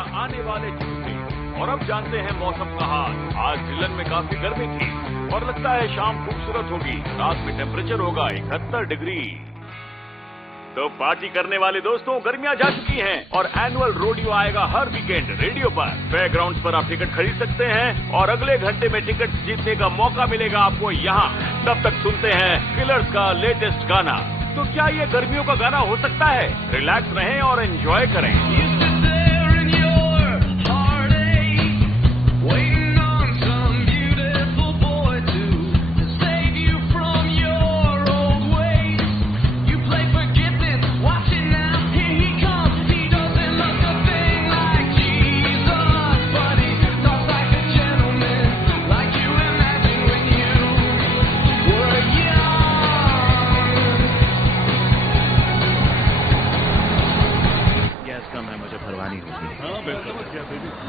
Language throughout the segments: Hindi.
होगा आने वाले ट्यूसडे। और अब जानते हैं मौसम का हाल। आज जिलन में काफी गर्मी थी और लगता है शाम खूबसूरत होगी। रात में टेम्परेचर होगा 71 डिग्री। तो पार्टी करने वाले दोस्तों, गर्मियां जा चुकी हैं और एनुअल रोडियो आएगा हर वीकेंड रेडियो पर। फेयर ग्राउंड्स पर आप टिकट खरीद सकते हैं और अगले घंटे में टिकट जीतने का मौका मिलेगा आपको यहाँ। तब तक सुनते हैं किलर्स का लेटेस्ट गाना। तो क्या ये गर्मियों का गाना हो सकता है? रिलैक्स रहें और एंजॉय करें।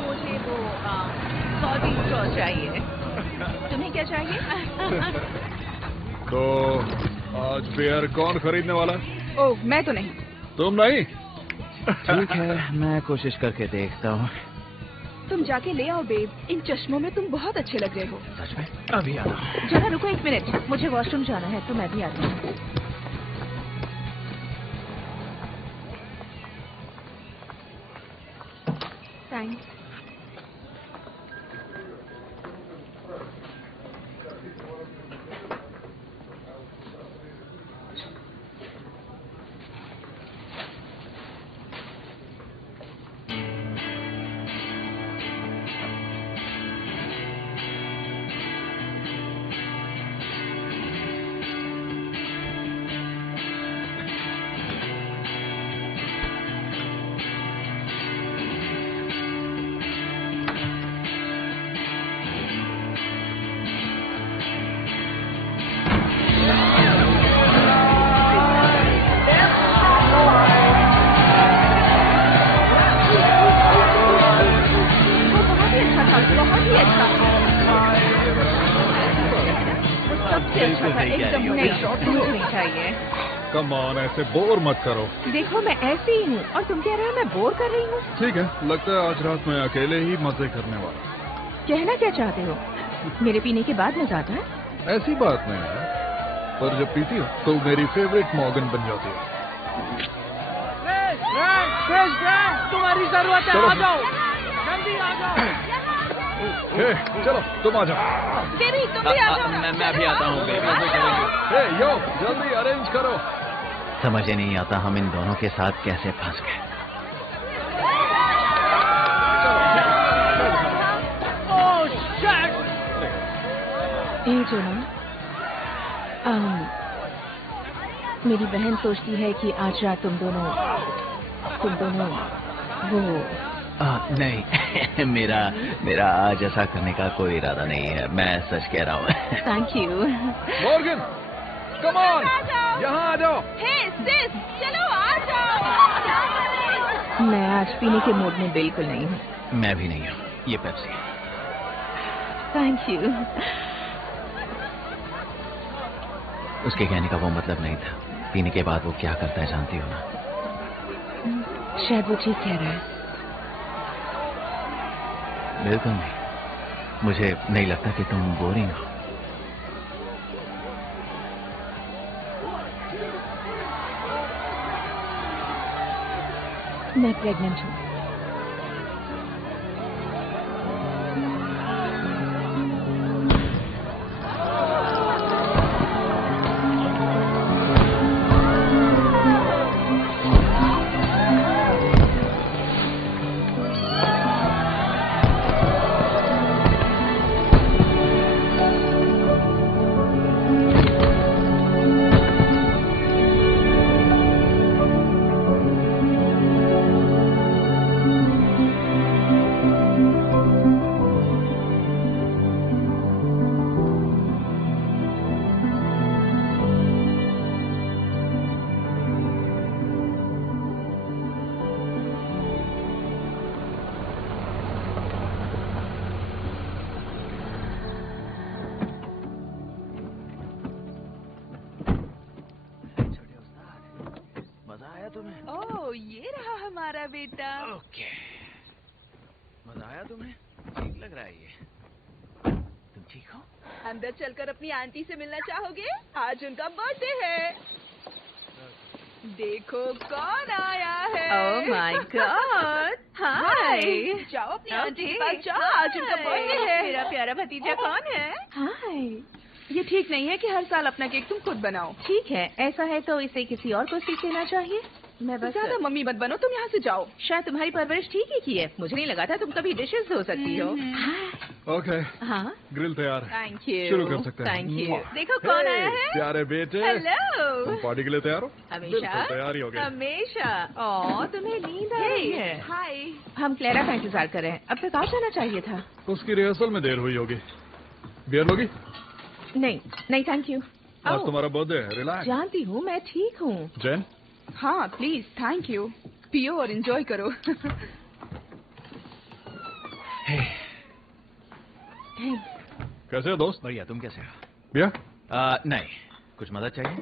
मुझे वो सॉरी सॉस चाहिए। तुम्हें क्या चाहिए? तो आज बियर कौन खरीदने वाला है? ओह, मैं तो नहीं। तुम नहीं? ठीक है, मैं कोशिश करके देखता हूँ। तुम जाके ले आओ बेब। इन चश्मों में तुम बहुत अच्छे लग रहे हो। सच में? अभी आ रहा हूँ। जरा रुको 1 मिनट, मुझे वॉशरूम जाना है तो मैं भी आती हूँ। थैंक्स। कम ऑन, ऐसे बोर मत करो। देखो मैं ऐसी ही हूँ और तुम कह रहे हो मैं बोर कर रही हूँ। ठीक है, लगता है आज रात मैं अकेले ही मजे करने वाला। कहना क्या चाहते हो? मेरे पीने के बाद मजा आता है? ऐसी बात नहीं है, पर जब पीती हो तो मेरी फेवरेट मॉर्गन बन जाती है। तुम्हारी जरूरत है, आ जाओ, जल्दी आ जाओ। चलो तुम आ जाओ। बेबी तुम भी आ जाओ। मैं भी आता हूँ बेबी। यो जल्दी अरेंज करो। समझ ही नहीं आता हम इन दोनों के साथ कैसे फंस गए। ये जो ना मेरी बहन सोचती है कि आज रात तुम दोनों वो नहीं मेरा आज ऐसा करने का कोई इरादा नहीं है। मैं सच कह रहा हूँ। Thank you. Morgan come on, यहाँ आ जाओ। हे सिस, चलो आ जाओ। मैं आज पीने के मूड में बिल्कुल नहीं हूँ। मैं भी नहीं हूँ। ये पेप्सी। Thank you. उसके कहने का वो मतलब नहीं था। पीने के बाद वो क्या करता है जानती हो ना? शायद वो ठीक कह रहा है। बिल्कुल नहीं। मुझे नहीं लगता कि तुम बोरिंग हो। मैं प्रेग्नेंट हूँ। मजा आया तुम्हें? ओह, ये रहा हमारा बेटा। ओके। आया तुम्हें? ठीक लग रहा है ये। तुम ठीक हो? अंदर चलकर अपनी आंटी से मिलना चाहोगे? आज उनका बर्थडे है। देखो कौन आया है। Oh my God! Hi. Hi! जाओ अपनी आंटी के Okay. पास जाओ, आज उनका बर्थडे है। मेरा प्यारा भतीजा कौन है? हाय। ये ठीक नहीं है कि हर साल अपना केक तुम खुद बनाओ। ठीक है, ऐसा है तो इसे किसी और को सीख लेना चाहिए। मैं बस ज्यादा मम्मी मत बनो, तुम यहाँ से जाओ। शायद तुम्हारी परवरिश ठीक ही की है। मुझे नहीं लगा था तुम कभी डिशेस धो सकती हो। ओके, हाँ, ग्रिल तैयार है। Thank you. शुरू कर सकते हैं। Thank you. मुआ। देखो कौन हे, आया है। प्यारे बेटे, हेलो। तुम पार्टी के लिए तैयार हो? हमेशा बिल्कुल तैयार ही हो गए। हमेशा। ओ, तुम्हें नींद आ रही है। हाय। हम क्लेरा का इंतजार कर रहे हैं। अब तक आ जाना चाहिए था। उसकी रिहर्सल में देर हुई होगी। बियर लोगी? नहीं नहीं, थैंक यू। आज ओह, तुम्हारा बर्थडे है, रिलैक्स। जानती हूँ, मैं ठीक हूँ। जैन, हाँ प्लीज, थैंक यू। पियो और एंजॉय करो। कैसे हो दोस्त? बढ़िया, तुम कैसे हो? बियर? नहीं, कुछ मदद चाहिए?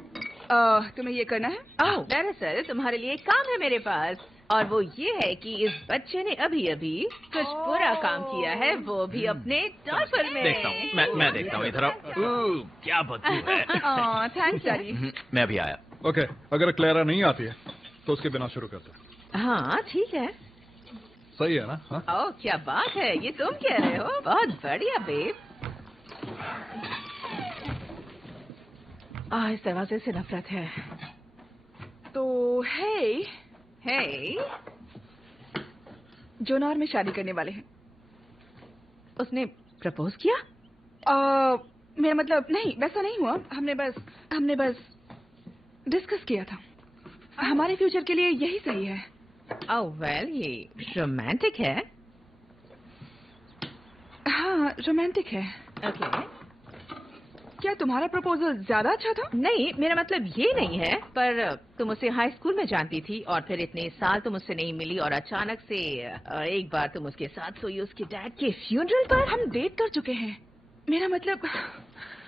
तुम्हें ये करना है? ओह, दरअसल तुम्हारे लिए एक काम है मेरे पास, और वो ये है कि इस बच्चे ने अभी अभी कुछ बुरा काम किया है, वो भी अपने टॉफल में। देखता हूँ, मैं देखता हूँ, इधर आओ। क्या बदबू है। Thanks daddy. मैं अभी आया। ओके, अगर क्लेरा नहीं आती है तो उसके बिना शुरू करते हैं। हाँ ठीक है। सही है ना? हाँ? ओह क्या बात है, ये तुम कह रहे हो? बहुत बढ़िया बेब। इस दरवाजे से नफरत है। तो हे, हे, जोनार में शादी करने वाले हैं। उसने प्रपोज किया? मेरा मतलब नहीं, वैसा नहीं हुआ। हमने बस डिस्कस किया था। हमारे फ्यूचर के लिए यही सही है। ओह वेल, ये रोमांटिक है। हाँ, रोमांटिक है। ओके। क्या तुम्हारा प्रपोजल ज्यादा अच्छा था? नहीं, मेरा मतलब ये नहीं है, पर तुम उसे हाई स्कूल में जानती थी और फिर इतने साल तुम उससे नहीं मिली और अचानक से एक बार तुम उसके साथ सोई उसके डैड के फ्यूनरल पर। हम डेट कर चुके हैं। मेरा मतलब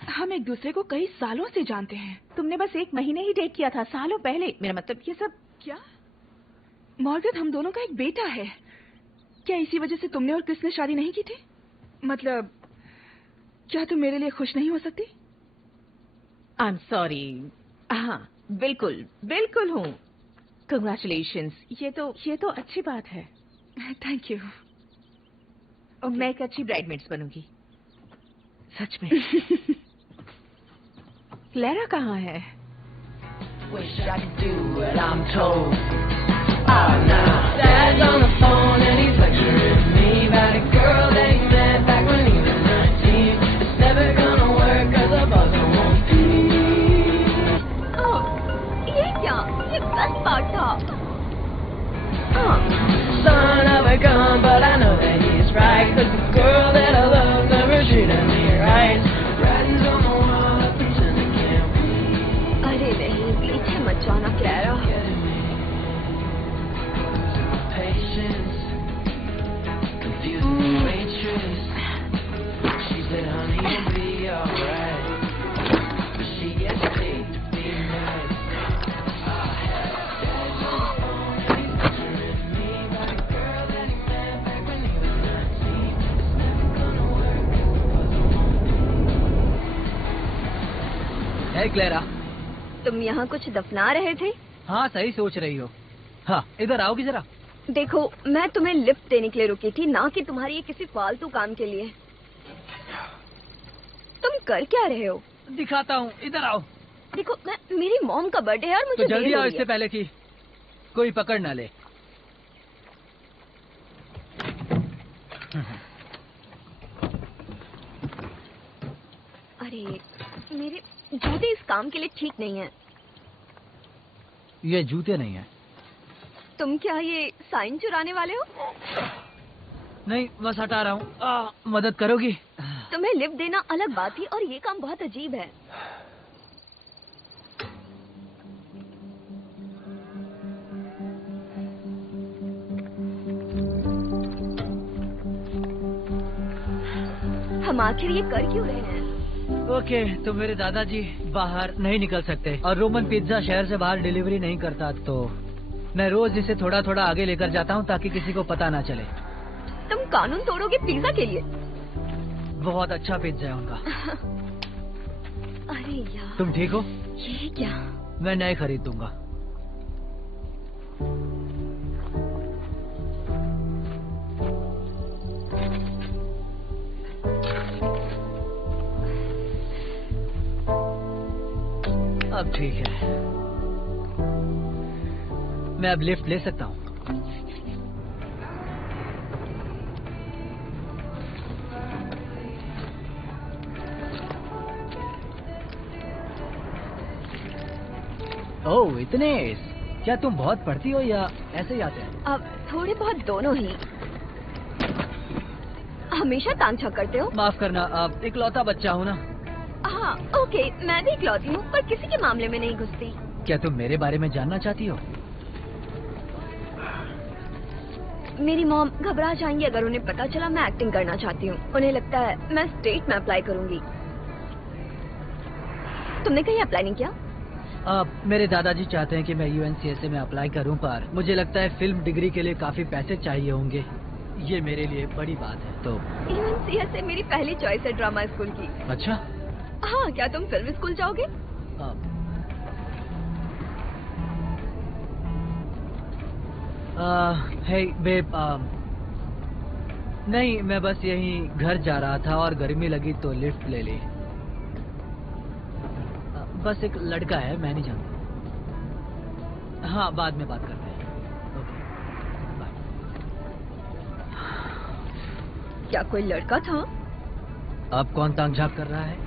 हम एक दूसरे को कई सालों से जानते हैं। तुमने बस 1 महीने ही डेट किया था, सालों पहले। मेरा मतलब ये सब क्या? मॉर्गन, हम दोनों का एक बेटा है। क्या इसी वजह से तुमने और क्रिस ने शादी नहीं की थी? मतलब क्या तुम मेरे लिए खुश नहीं हो सकती? आई एम सॉरी। हाँ, बिल्कुल बिल्कुल हूँ। कंग्रेचुलेशंस, ये तो अच्छी बात है। Thank you. मैं एक अच्छी ब्राइडमेड्स बनूंगी, सच में। क्लेरा कहाँ है? Wish I could do what I'm told. Oh, now Dad's on the phone and he's lecturing me about a girl that he met back when he was 19. It's never gonna work 'cause the buzzer won't pee. Oh, ये क्या? ये गलत बात था। Son of a gun, but I know that he's right 'cause the girl that I love never treated me right. Writings on the wall, I pretend I can't read. अरे नहीं, पीछे मत जाना Clara. Patience, confusing the waitress. She said, honey, you'll be alright. But she gets paid to be nice. I had Dad's on the phone and he's lecturing me about a girl that he met back when he was 19. It's never gonna work 'cause the buzzer won't. है क्लेरा, तुम यहाँ कुछ दफना रहे थे? हाँ सही सोच रही हो। हाँ, इधर आओगी जरा। देखो, मैं तुम्हें लिफ्ट देने के लिए रुकी थी, ना कि तुम्हारी ये किसी फालतू काम के लिए। तुम कर क्या रहे हो? दिखाता हूँ, इधर आओ। देखो, मेरी मॉम का बर्थडे है और मुझे तो जल्दी देर आओ हो रही इससे है। पहले कि कोई पकड़ ना ले। अरे, मेरे जूते इस काम के लिए ठीक नहीं है। ये जूते नहीं है। तुम क्या ये साइन चुराने वाले हो? नहीं, बस हटा रहा हूँ। मदद करोगी? तुम्हें लिफ्ट देना अलग बात थी और ये काम बहुत अजीब है। हम आखिर ये कर क्यों रहे हैं? ओके, तो मेरे दादाजी बाहर नहीं निकल सकते और रोमन पिज्जा शहर से बाहर डिलीवरी नहीं करता, तो मैं रोज इसे थोड़ा थोड़ा आगे लेकर जाता हूँ ताकि किसी को पता ना चले। तुम कानून तोड़ोगे पिज्जा के लिए? बहुत अच्छा पिज्जा है उनका। अरे यार, तुम ठीक हो? ये क्या? मैं नए खरीद दूंगा। अब ठीक है, मैं अब लिफ्ट ले सकता हूँ। ओह इतने, क्या तुम बहुत पढ़ती हो या ऐसे ही आते हैं? अब थोड़े बहुत दोनों ही। हमेशा तांग झांक करते हो। माफ करना, अब इकलौता बच्चा हूँ ना। हाँ ओके, मैं भी इकलौती हूँ पर किसी के मामले में नहीं घुसती। क्या तुम मेरे बारे में जानना चाहती हो? मेरी मॉम घबरा जाएंगी अगर उन्हें पता चला मैं एक्टिंग करना चाहती हूँ। उन्हें लगता है मैं स्टेट में अप्लाई करूंगी। तुमने कहीं अप्लाई नहीं किया? मेरे दादाजी चाहते हैं कि मैं UNCSA में अप्लाई करूं, पर मुझे लगता है फिल्म डिग्री के लिए काफी पैसे चाहिए होंगे। ये मेरे लिए बड़ी बात है। तो UNCSA मेरी पहली चॉइस है ड्रामा स्कूल की। अच्छा। हाँ, क्या तुम फिल्म स्कूल जाओगे? हे बेब, नहीं, मैं बस यहीं घर जा रहा था और गर्मी लगी तो लिफ्ट ले ली। बस एक लड़का है, मैं नहीं जानता। हाँ, बाद में बात करते हैं। Okay, bye. क्या कोई लड़का था? अब कौन तांग झांक कर रहा है?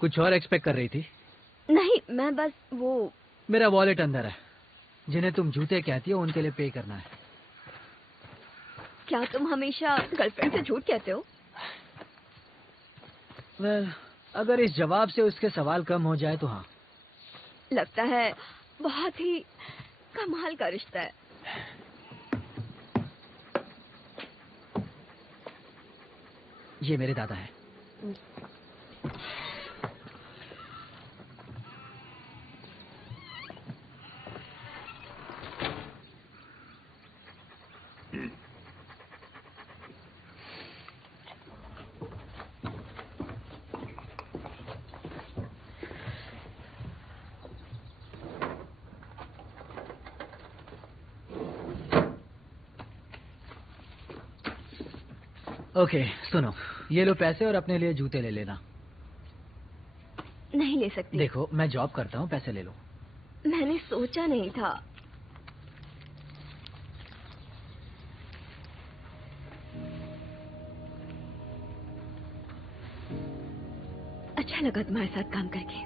कुछ और एक्सपेक्ट कर रही थी? नहीं, मैं बस वो। मेरा वॉलेट अंदर है। जिन्हें तुम जूते कहती हो उनके लिए पे करना है। क्या तुम हमेशा गर्लफ्रेंड से झूठ कहते हो? well, अगर इस जवाब से उसके सवाल कम हो जाए तो हाँ। लगता है बहुत ही कमाल का रिश्ता है। ये मेरे दादा है। ओके, सुनो, ये लो पैसे और अपने लिए जूते ले लेना। नहीं ले सकती। देखो, मैं जॉब करता हूँ, पैसे ले लो। मैंने सोचा नहीं था। अच्छा लगा तुम्हारे साथ काम करके।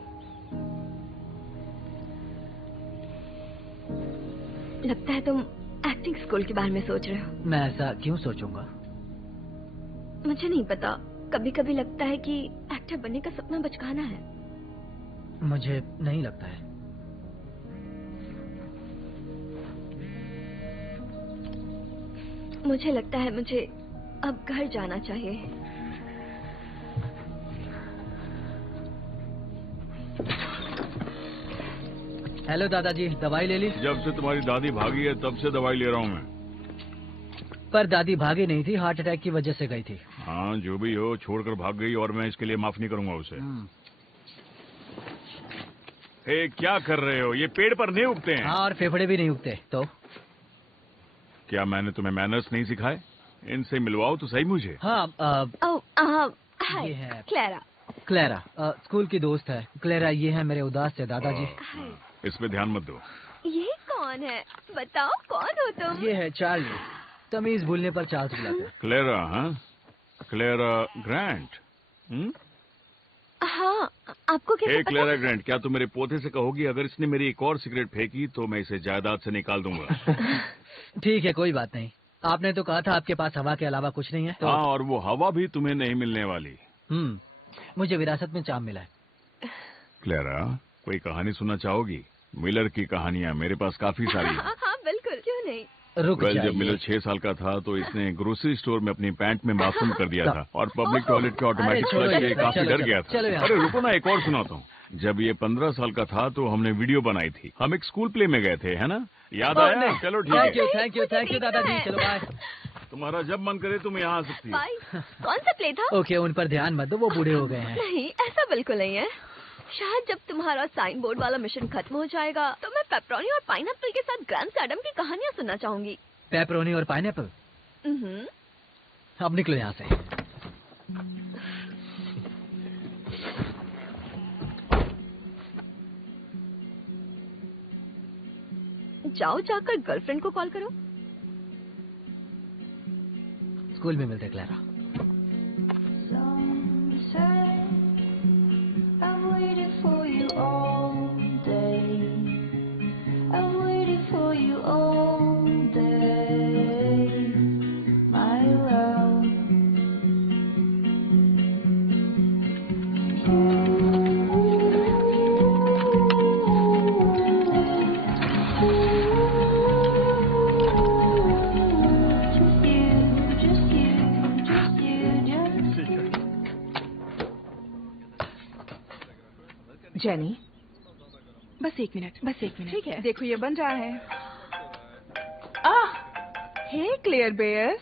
लगता है तुम एक्टिंग स्कूल के बारे में सोच रहे हो। मैं ऐसा क्यों सोचूंगा? मुझे नहीं पता, कभी कभी लगता है कि एक्टर बनने का सपना बचकाना है। मुझे नहीं लगता है। मुझे लगता है मुझे अब घर जाना चाहिए। हेलो दादाजी, दवाई ले ली? जब से तुम्हारी दादी भागी है तब से दवाई ले रहा हूँ मैं। पर दादी भागी नहीं थी, हार्ट अटैक की वजह से गई थी। हाँ, जो भी हो, छोड़कर भाग गई और मैं इसके लिए माफ नहीं करूंगा उसे। हे, क्या कर रहे हो? ये पेड़ पर नहीं उगते हैं। हाँ, और फेफड़े भी नहीं उगते। तो क्या मैंने तुम्हें मैनर्स नहीं सिखाए? इनसे मिलवाओ तो सही मुझे। हाँ, हाय, ये है क्लेरा। क्लेरा, स्कूल की दोस्त है। क्लेरा, ये है मेरे उदास से दादाजी। इस पे ध्यान मत दो। ये कौन है? बताओ, कौन हो तुम? ये है चार्ली। तमीज भूलने पर चार्ल्स बुलाते हैं। क्लेरा? हाँ, क्लेरा ग्रैंट। हाँ, आपको कैसे पता? क्लेरा ग्रैंट, क्या तुम मेरे पोते से कहोगी अगर इसने मेरी एक और सिगरेट फेंकी तो मैं इसे जायदाद से निकाल दूंगा? ठीक है, कोई बात नहीं। आपने तो कहा था आपके पास हवा के अलावा कुछ नहीं है। तो हाँ, और वो हवा भी तुम्हें नहीं मिलने वाली। मुझे विरासत में चाम मिला है। क्लेरा, कोई कहानी सुनना चाहोगी? मिलर की कहानियां मेरे पास काफी सारी हैं। हाँ बिल्कुल, क्यों नहीं। रुक जब जाइए। मिलर 6 साल का था तो इसने ग्रोसरी स्टोर में अपनी पैंट में बाथरूम कर दिया था और पब्लिक टॉयलेट के ऑटोमेटिक अरे छोड़ो फ्लश से ये, काफी चलो, डर चलो, गया था। चलो यहाँ। अरे रुको ना, एक और सुनाता हूँ। जब ये 15 साल का था तो हमने वीडियो बनाई थी। हम एक स्कूल प्ले में गए थे, है ना? याद आया? चलो ठीक थैंक है। You, thank you, thank you दादाजी। चलो बाय। तुम्हारा जब मन करे तुम यहाँ आ सकती हो। भाई, कौन सा प्ले था? ओके, उन पर ध्यान मत दो, वो बूढ़े हो गए हैं। नहीं, ऐसा बिल्कुल नहीं है। शायद जब तुम्हारा साइन बोर्ड वाला मिशन खत्म हो जाएगा तो मैं पेपरोनी और पाइनएप्पल के साथ ग्रैंड एडम की कहानियाँ सुनना चाहूंगी। पेपरोनी और पाइनएप्पल। अब निकलो यहाँ से। जाओ, जाकर गर्लफ्रेंड को कॉल करो। स्कूल में मिलते Clara. I've waited for you all day. I've waited for you all day, my love. Just you. Jenny, बस एक मिनट, बस एक मिनट। ठीक है। देखो ये बन रहा है। हे क्लेयर बेयर,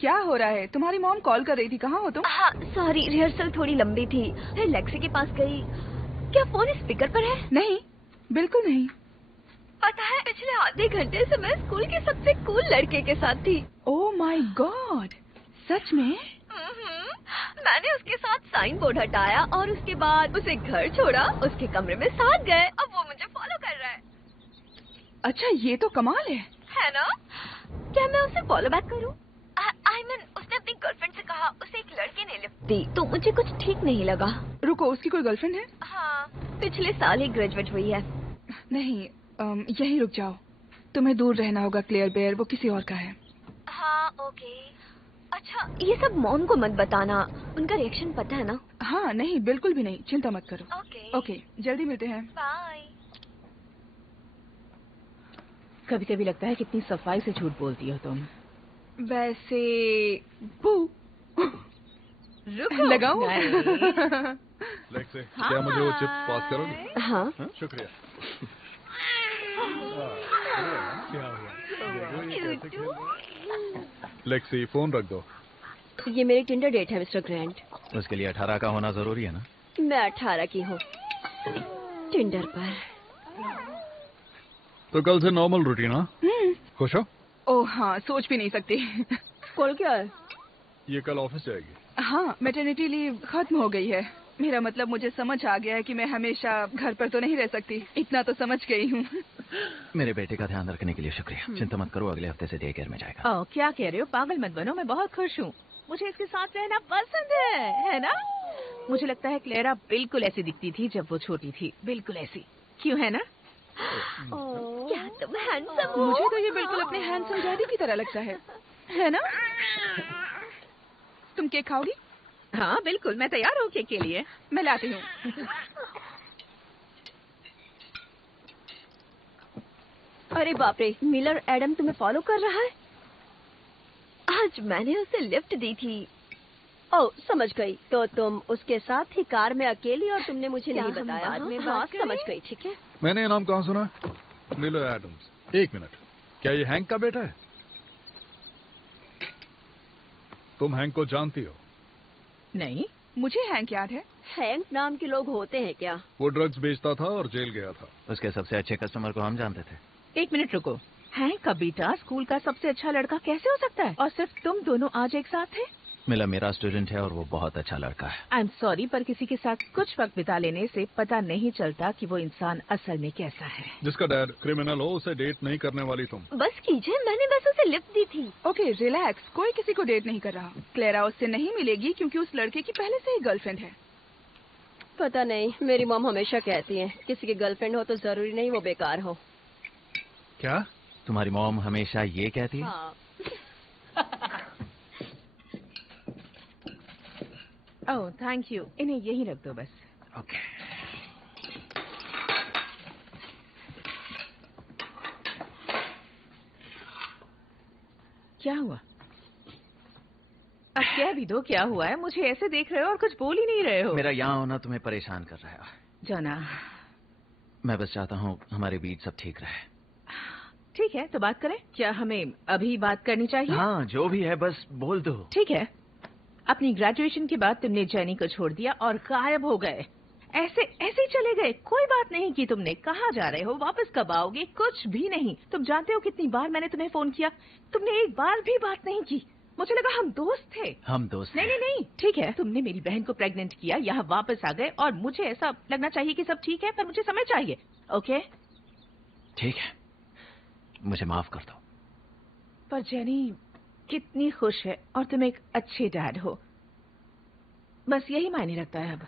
क्या हो रहा है? तुम्हारी मॉम कॉल कर रही थी, कहाँ हो तुम? हाँ सॉरी, रिहर्सल थोड़ी लंबी थी, फिर लेक्सी के पास गई। क्या फोन स्पीकर पर है? नहीं, बिल्कुल नहीं। पता है, पिछले आधे घंटे से मैं स्कूल के सबसे कूल लड़के के साथ थी। ओह माय गॉड, सच में? मैंने उसके साथ साइन बोर्ड हटाया और उसके बाद उसे घर छोड़ा, उसके कमरे में साथ गए। अब वो मुझे फॉलो कर रहा है। अच्छा, ये तो कमाल है ना? क्या मैं उसे फॉलो बैक करूं? आई मीन, उसने अपनी गर्लफ्रेंड से कहा उसे एक लड़के ने लिफ्ट दी, तो मुझे कुछ ठीक नहीं लगा। रुको, उसकी कोई गर्लफ्रेंड है? हाँ, पिछले साल ही ग्रेजुएट हुई है। नहीं, यहीं रुक जाओ। तुम्हें दूर रहना होगा क्लेयर बेयर, वो किसी और का है। हाँ ओके। अच्छा, ये सब मॉम को मत बताना, उनका रिएक्शन पता है ना? हाँ नहीं, बिल्कुल भी नहीं, चिंता मत करो। ओके ओके, जल्दी मिलते हैं। बाय। कभी कभी लगता है कितनी सफाई से झूठ बोलती हो तुम। वैसे बू रुको, लगाऊं? नहीं। लेक्सी, क्या मुझे वो चिप्स पास करोगे? हाँ शुक्रिया। क्या हुआ? लेक्सी, फोन रख दो। ये मेरी टिंडर डेट है मिस्टर ग्रैंट। उसके लिए 18 का होना जरूरी है ना? मैं 18 की हूँ, टिंडर पर। तो कल से नॉर्मल रूटीन। हाँ, खुश हो? ओह हाँ, सोच भी नहीं सकती। कॉल क्या है? ये कल ऑफिस जाएगी। हाँ, मैटरनिटी लीव खत्म हो गई है। मेरा मतलब, मुझे समझ आ गया है कि मैं हमेशा घर पर तो नहीं रह सकती। इतना तो समझ गई हूँ। मेरे बेटे का ध्यान रखने के लिए शुक्रिया। चिंता मत करो, अगले हफ्ते से डे केयर में जाएगा। ओह, क्या कह रहे हो? पागल मत बनो, मैं बहुत खुश हूँ। मुझे इसके साथ रहना पसंद है ना? मुझे लगता है क्लेरा बिल्कुल ऐसी दिखती थी जब वो छोटी थी, बिल्कुल ऐसी। क्यों, है ना? क्या तुम हैंडसम हो? मुझे तो ये बिल्कुल अपने हैंडसम डैडी की तरह लगता है ना? तुम केक खाओगी? हाँ बिल्कुल, मैं तैयार हूँ केक के लिए। मैं लाती हूँ। अरे बाप रे, मिलर एडम तुम्हें फॉलो कर रहा है? आज मैंने उसे लिफ्ट दी थी। ओह, समझ गई। तो तुम उसके साथ ही कार में अकेली, और तुमने मुझे नहीं बताया। बाद में बात समझ गई, ठीक है। मैंने ये नाम कहाँ सुना? Miller Adams. एक मिनट, क्या ये हैंक का बेटा है? तुम हैंक को जानती हो? नहीं। मुझे हैंक याद है। हैंक नाम के लोग होते हैं क्या? वो ड्रग्स बेचता था और जेल गया था। उसके सबसे अच्छे कस्टमर को हम जानते थे। एक मिनट रुको, हैंक का बेटा स्कूल का सबसे अच्छा लड़का कैसे हो सकता है? और सिर्फ तुम दोनों आज एक साथ थे? मिला मेरा स्टूडेंट है और वो बहुत अच्छा लड़का है। आई एम सॉरी, पर किसी के साथ कुछ वक्त बिता लेने से पता नहीं चलता कि वो इंसान असल में कैसा है। जिसका डैड क्रिमिनल हो उसे डेट नहीं करने वाली तुम। बस कीजिए, मैंने बस उसे लिफ्ट दी थी। ओके, रिलैक्स, कोई किसी को डेट नहीं कर रहा। क्लेरा उससे नहीं मिलेगी क्योंकि उस लड़के की पहले से ही गर्लफ्रेंड है। पता नहीं, मेरी मॉम हमेशा कहती है किसी की गर्लफ्रेंड हो तो जरूरी नहीं वो बेकार हो। क्या? तुम्हारी मॉम हमेशा ये कहती है? हाँ। ओह थैंक यू, इन्हें यहीं रख दो बस। ओके। क्या हुआ? अब कह भी दो क्या हुआ है। मुझे ऐसे देख रहे हो और कुछ बोल ही नहीं रहे हो। मेरा यहाँ होना तुम्हें परेशान कर रहा है। जाना। मैं बस चाहता हूँ हमारे बीच सब ठीक रहे। ठीक है तो बात करें। क्या हमें अभी बात करनी चाहिए? हाँ जो भी है बस बोल दो। ठीक है। अपनी ग्रेजुएशन के बाद तुमने जेनी को छोड़ दिया और गायब हो गए। ऐसे ऐसे ही चले गए, कोई बात नहीं की तुमने। कहाँ जा रहे हो, वापस कब आओगे, कुछ भी नहीं। तुम जानते हो कितनी बार मैंने तुम्हें फोन किया, तुमने एक बार भी बात नहीं की। मुझे लगा हम दोस्त थे। हम दोस्त नहीं नहीं नहीं, ठीक है। तुमने मेरी बहन को प्रेग्नेंट किया, यहाँ वापस आ गए और मुझे ऐसा लगना चाहिए कि सब ठीक है, पर मुझे समय चाहिए। ओके ठीक है, मुझे माफ कर दो। पर जेनी कितनी खुश है और तुम एक अच्छे डैड हो, बस यही मायने रखता है अब।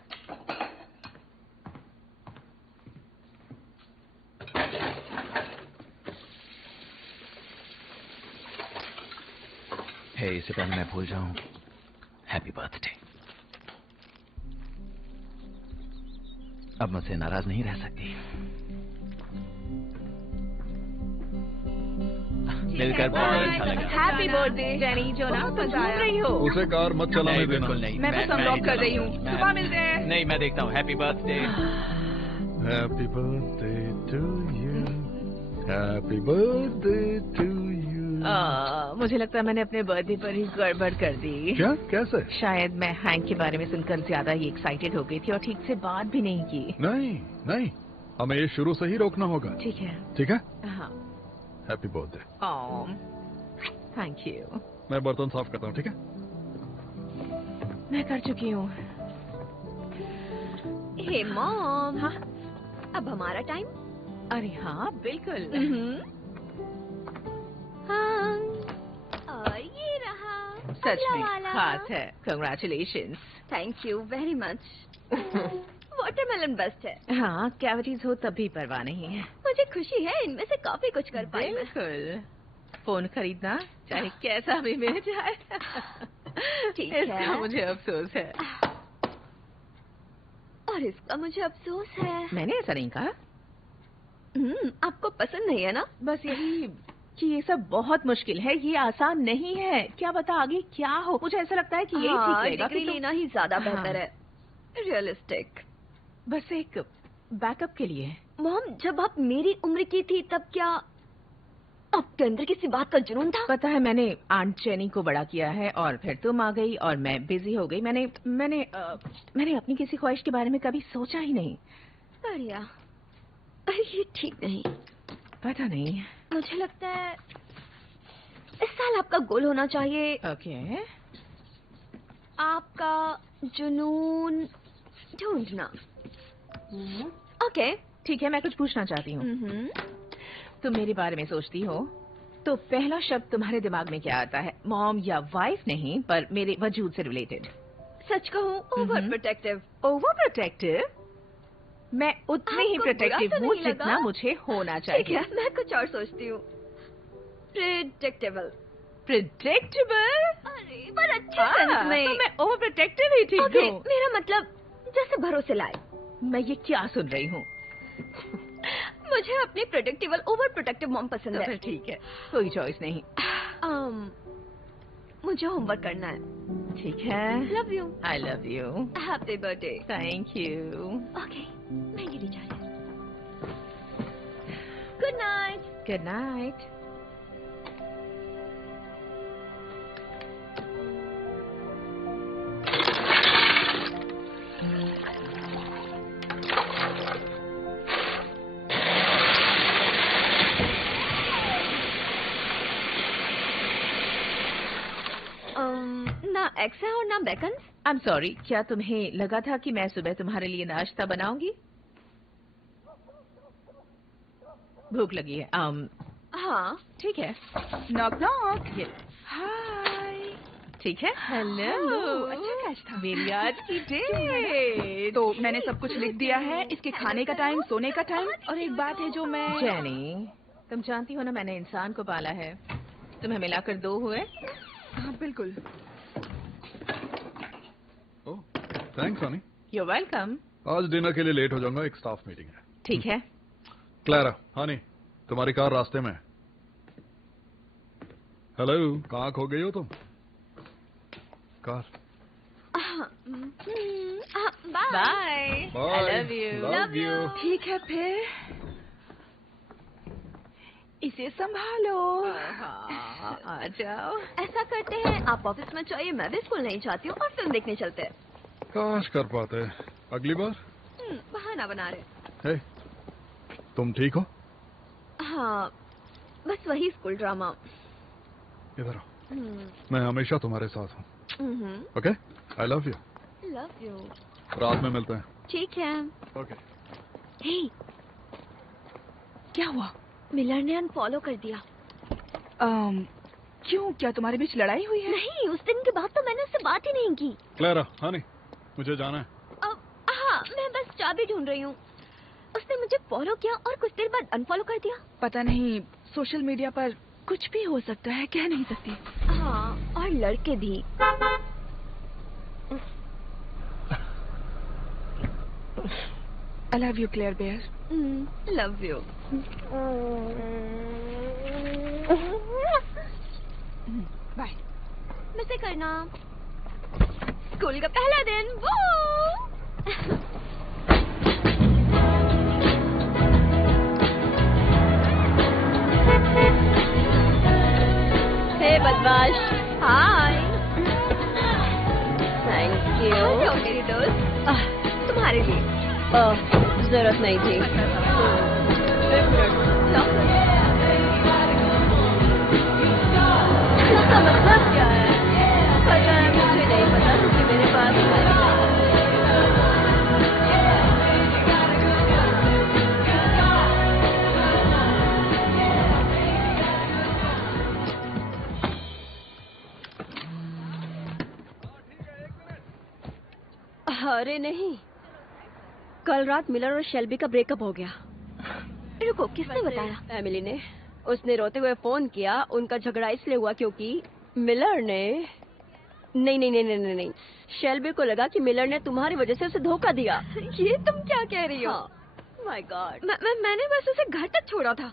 हे इससे पहले मैं भूल जाऊं, हैप्पी बर्थडे। अब मुझसे नाराज नहीं रह सकती। मिलकर बहुत अच्छा लगा। Happy birthday jenny. जो ना तुम घूम रही हो। उसे कार मत चलाने नहीं, देना। बिल्कुल नहीं। मैं बस अनलॉक कर रही हूँ। सुबह मिलते हैं। नहीं मैं देखता हूँ। Happy birthday. Happy birthday to you, happy birthday to you. मुझे लगता है मैंने अपने बर्थडे पर ही गड़बड़ कर दी। क्या, कैसे? शायद मैं हैंक के बारे में सुनकर ज्यादा ही एक्साइटेड हो गई थी और ठीक से बात भी नहीं की। नहीं नहीं, हमें ये शुरू से ही रोकना होगा। ठीक है। ठीक है। हाँ। Happy birthday. Thank you. मैं बर्तन साफ करता हूँ। ठीक है। मैं कर चुकी हूँ। हे मॉम। हाँ अब हमारा टाइम। अरे हाँ बिल्कुल। हाँ, और ये रहा सच अगला में वाला। खास है। Congratulations. Thank you very much. Watermelon best है। हाँ कैविटीज हो तब भी परवाह नहीं है। मुझे खुशी है इनमें से काफी कुछ कर पाई मैं। बिल्कुल। फोन खरीदना चाहे कैसा भी मिल जाए। ठीक इसका है। मुझे अफसोस है। और इसका मुझे अफसोस है। मैंने ऐसा नहीं कहा। आपको पसंद नहीं है ना? बस यही कि ये सब बहुत मुश्किल है, ये आसान नहीं है। क्या पता आगे क्या हो। मुझे ऐसा लगता है कि यही ठीक रहेगा डिग्री कि तुम लेना ही ज्यादा हाँ। बेहतर है। रियलिस्टिक। बस एक बैकअप के लिए। मॉम जब आप मेरी उम्र की थी तब क्या आपके अंदर किसी बात का जुनून था? पता है मैंने आंट जेनी को बड़ा किया है और फिर तुम आ गई और मैं बिजी हो गई। मैंने अपनी किसी ख्वाहिश के बारे में कभी सोचा ही नहीं। बढ़िया। ये ठीक नहीं। पता नहीं। मुझे लगता है इस साल आपका गोल होना चाहिए ओके। आपका जुनून ढूंढना। ओके। ठीक है मैं कुछ पूछना चाहती हूँ। तुम मेरे बारे में सोचती हो तो पहला शब्द तुम्हारे दिमाग में क्या आता है? मॉम या वाइफ नहीं, पर मेरे वजूद से रिलेटेड। सच कहूँ ओवर प्रोटेक्टिव। Over protective? मैं उतनी ही आपको प्रोटेक्टिव बुरा तो हूँ नहीं जितना लगा? मुझे होना ठीक चाहिए। है मैं कुछ और सोचती हूँ। प्रिडिक्टेबल। प्रिडिक्टेबल? अरे पर अच्छे सेंस में। तो मैं ओवर प्रोटेक्टिव ही ठीक ओके, हूँ। मेरा मतलब जैसे भरोसे लाए। मैं ये क्या सुन रही हूँ? मुझे अपनी प्रोटेक्टिवल ओवर प्रोटेक्टिव मॉम पसंद तो है। फिर ठीक है, कोई चॉइस नहीं। मुझे होमवर्क करना है। ठीक है। Love you. I love you. Happy birthday. Thank you. Okay मैं ये भी जा रही हूँ। Good night. Good night. ना एक्स है और ना बेकन। आई एम सॉरी, क्या तुम्हें लगा था कि मैं सुबह तुम्हारे लिए नाश्ता बनाऊंगी? भूख लगी है। हाँ ठीक है। Knock knock. हाय। ठीक है। Hello, hello. अच्छा कैच था। मेरी आज की डेट। तो मैंने सब कुछ लिख दिया है, इसके खाने का टाइम, सोने का टाइम, और एक बात है जो मैं जेनी, तुम जानती हो ना मैंने इंसान को पाला है। तुम्हें मिलाकर 2 हुए। हाँ बिल्कुल। Oh, thanks honey. You welcome. आज डिनर के लिए लेट हो जाऊंगा, एक स्टाफ मीटिंग है। ठीक है। क्लैरा, हनी, तुम्हारी कार रास्ते में है। हेलो, कहाँ खो गई हो तुम? Car. Bye. Bye. I love you. Love you. ठीक है फिर, इसे संभालो। आ जाओ। ऐसा करते हैं, आप ऑफिस में चाहिए, मैं भी स्कूल नहीं जाती हूँ और फिल्म देखने चलते हैं। काश कर पाते, अगली बार। बहाना बना रहे। हे, तुम ठीक हो? हाँ, बस वही स्कूल ड्रामा। इधर आओ, मैं हमेशा तुम्हारे साथ हूँ। Okay, I love you. Love you. रात में मिलते हैं। ठीक है। ओके। हे, क्या हुआ? मिलर ने अनफॉलो कर दिया। क्यों, क्या तुम्हारे बीच लड़ाई हुई है? नहीं, उस दिन के बाद तो मैंने उससे बात ही नहीं की। क्लैरा, हनी, मुझे जाना है। हाँ, मैं बस चाबी ढूंढ रही हूँ। उसने मुझे फॉलो किया और कुछ देर बाद अनफॉलो कर दिया। पता नहीं, सोशल मीडिया पर कुछ भी हो सकता है, कह नहीं सकती। हाँ, और लड़के भी। I love you, Claire Bear. Love you. Bye. मिसे करना। स्कूल का पहला दिन। वो हे बदमाश। हाय। Thank you. मेरी दोस्त, तुम्हारे लिए। जरूरत नहीं थी। इसका मतलब क्या है? पता है, मुझे नहीं पता, क्योंकि मेरे पास अरे नहीं, कल रात मिलर और शेल्बी का ब्रेकअप हो गया। रुको, किसने बताया? एमिली ने। उसने रोते हुए फोन किया। उनका झगड़ा इसलिए हुआ क्योंकि मिलर ने नहीं, शेल्बी को लगा कि मिलर ने तुम्हारी वजह से उसे धोखा दिया। ये तुम क्या कह रही हो? My God. मैंने बस उसे घर तक छोड़ा था।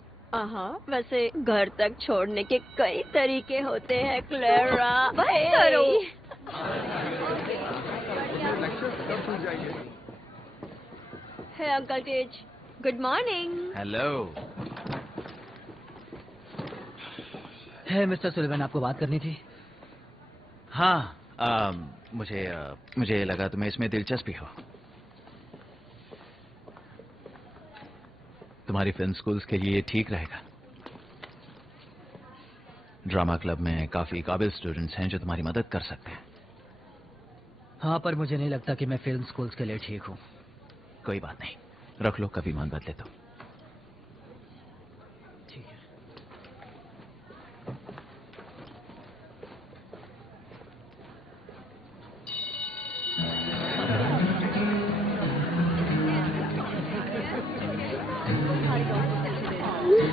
वैसे घर तक छोड़ने के कई तरीके होते हैं क्लेरा। बस करो। Hey uncle teach, good morning. Hello. है मिस्टर सुलिवन, आपको बात करनी थी। हाँ, मुझे लगा तुम्हें इसमें दिलचस्पी हो। तुम्हारी फिल्म स्कूल्स के लिए ठीक रहेगा। ड्रामा क्लब में काफी काबिल स्टूडेंट्स हैं जो तुम्हारी मदद कर सकते हैं। हाँ, पर मुझे नहीं लगता कि मैं फिल्म स्कूल्स के लिए ठीक हूँ। कोई बात नहीं, रख लो, कभी मन बदले तो। ठीक है।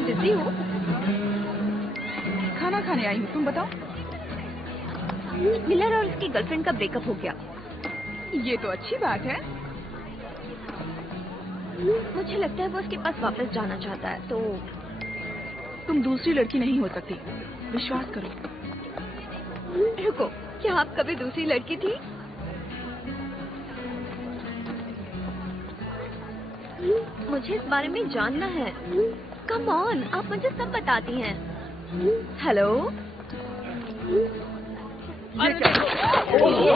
बिजी हो? खाना खाने आई हूँ, तुम बताओ। मिलर और उसकी गर्लफ्रेंड का ब्रेकअप हो गया। ये तो अच्छी बात है। मुझे लगता है वो उसके पास वापस जाना चाहता है। तो तुम दूसरी लड़की नहीं हो सकती, विश्वास करो। रुको, क्या आप कभी दूसरी लड़की थी? मुझे इस बारे में जानना है। कम ऑन, आप मुझे सब बताती हैं। हेलो। ये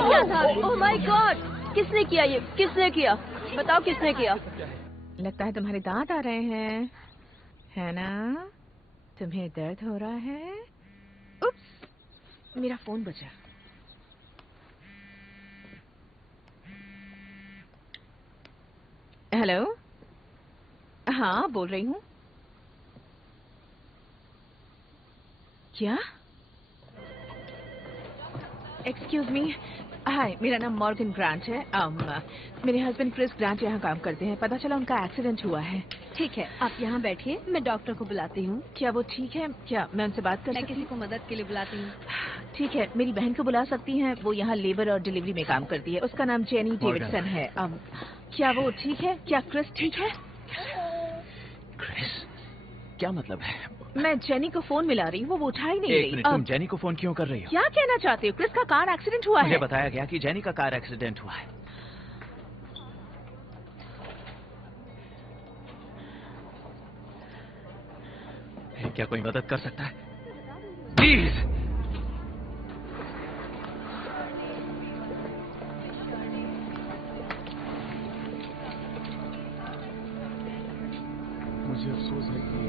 क्या था? ओह माय गॉड, किसने किया ये? किसने किया? बताओ किसने किया? लगता है तुम्हारे दांत आ रहे हैं, है ना? तुम्हें दर्द हो रहा है? उप्स, मेरा फोन बजा। हेलो। हाँ, बोल रही हूँ। क्या? एक्सक्यूज मी, हाय, मेरा नाम मॉर्गन ग्रांट है। मेरे हस्बैंड क्रिस ग्रांट यहाँ काम करते हैं। पता चला उनका एक्सीडेंट हुआ है। ठीक है, आप यहाँ बैठिए, मैं डॉक्टर को बुलाती हूँ। क्या वो ठीक है? क्या मैं उनसे बात कर मैं सकती किसी को मदद के लिए बुलाती हूँ। ठीक है, मेरी बहन को बुला सकती हैं। वो यहाँ लेबर और डिलीवरी में काम करती है। उसका नाम जेनी डेविडसन है। क्या वो ठीक है? क्या क्रिस ठीक है? क्रिस, क्या मतलब है? मैं जेनी को फोन मिला रही हूँ, वो उठा ही नहीं एक रही। मिनट, तुम जेनी को फोन क्यों कर रही हो? क्या कहना चाहते हो? क्रिस का कार एक्सीडेंट हुआ मुझे है। बताया गया कि जेनी का कार एक्सीडेंट हुआ है। क्या कोई मदद कर सकता है? प्लीज। मुझे अफसोस है कि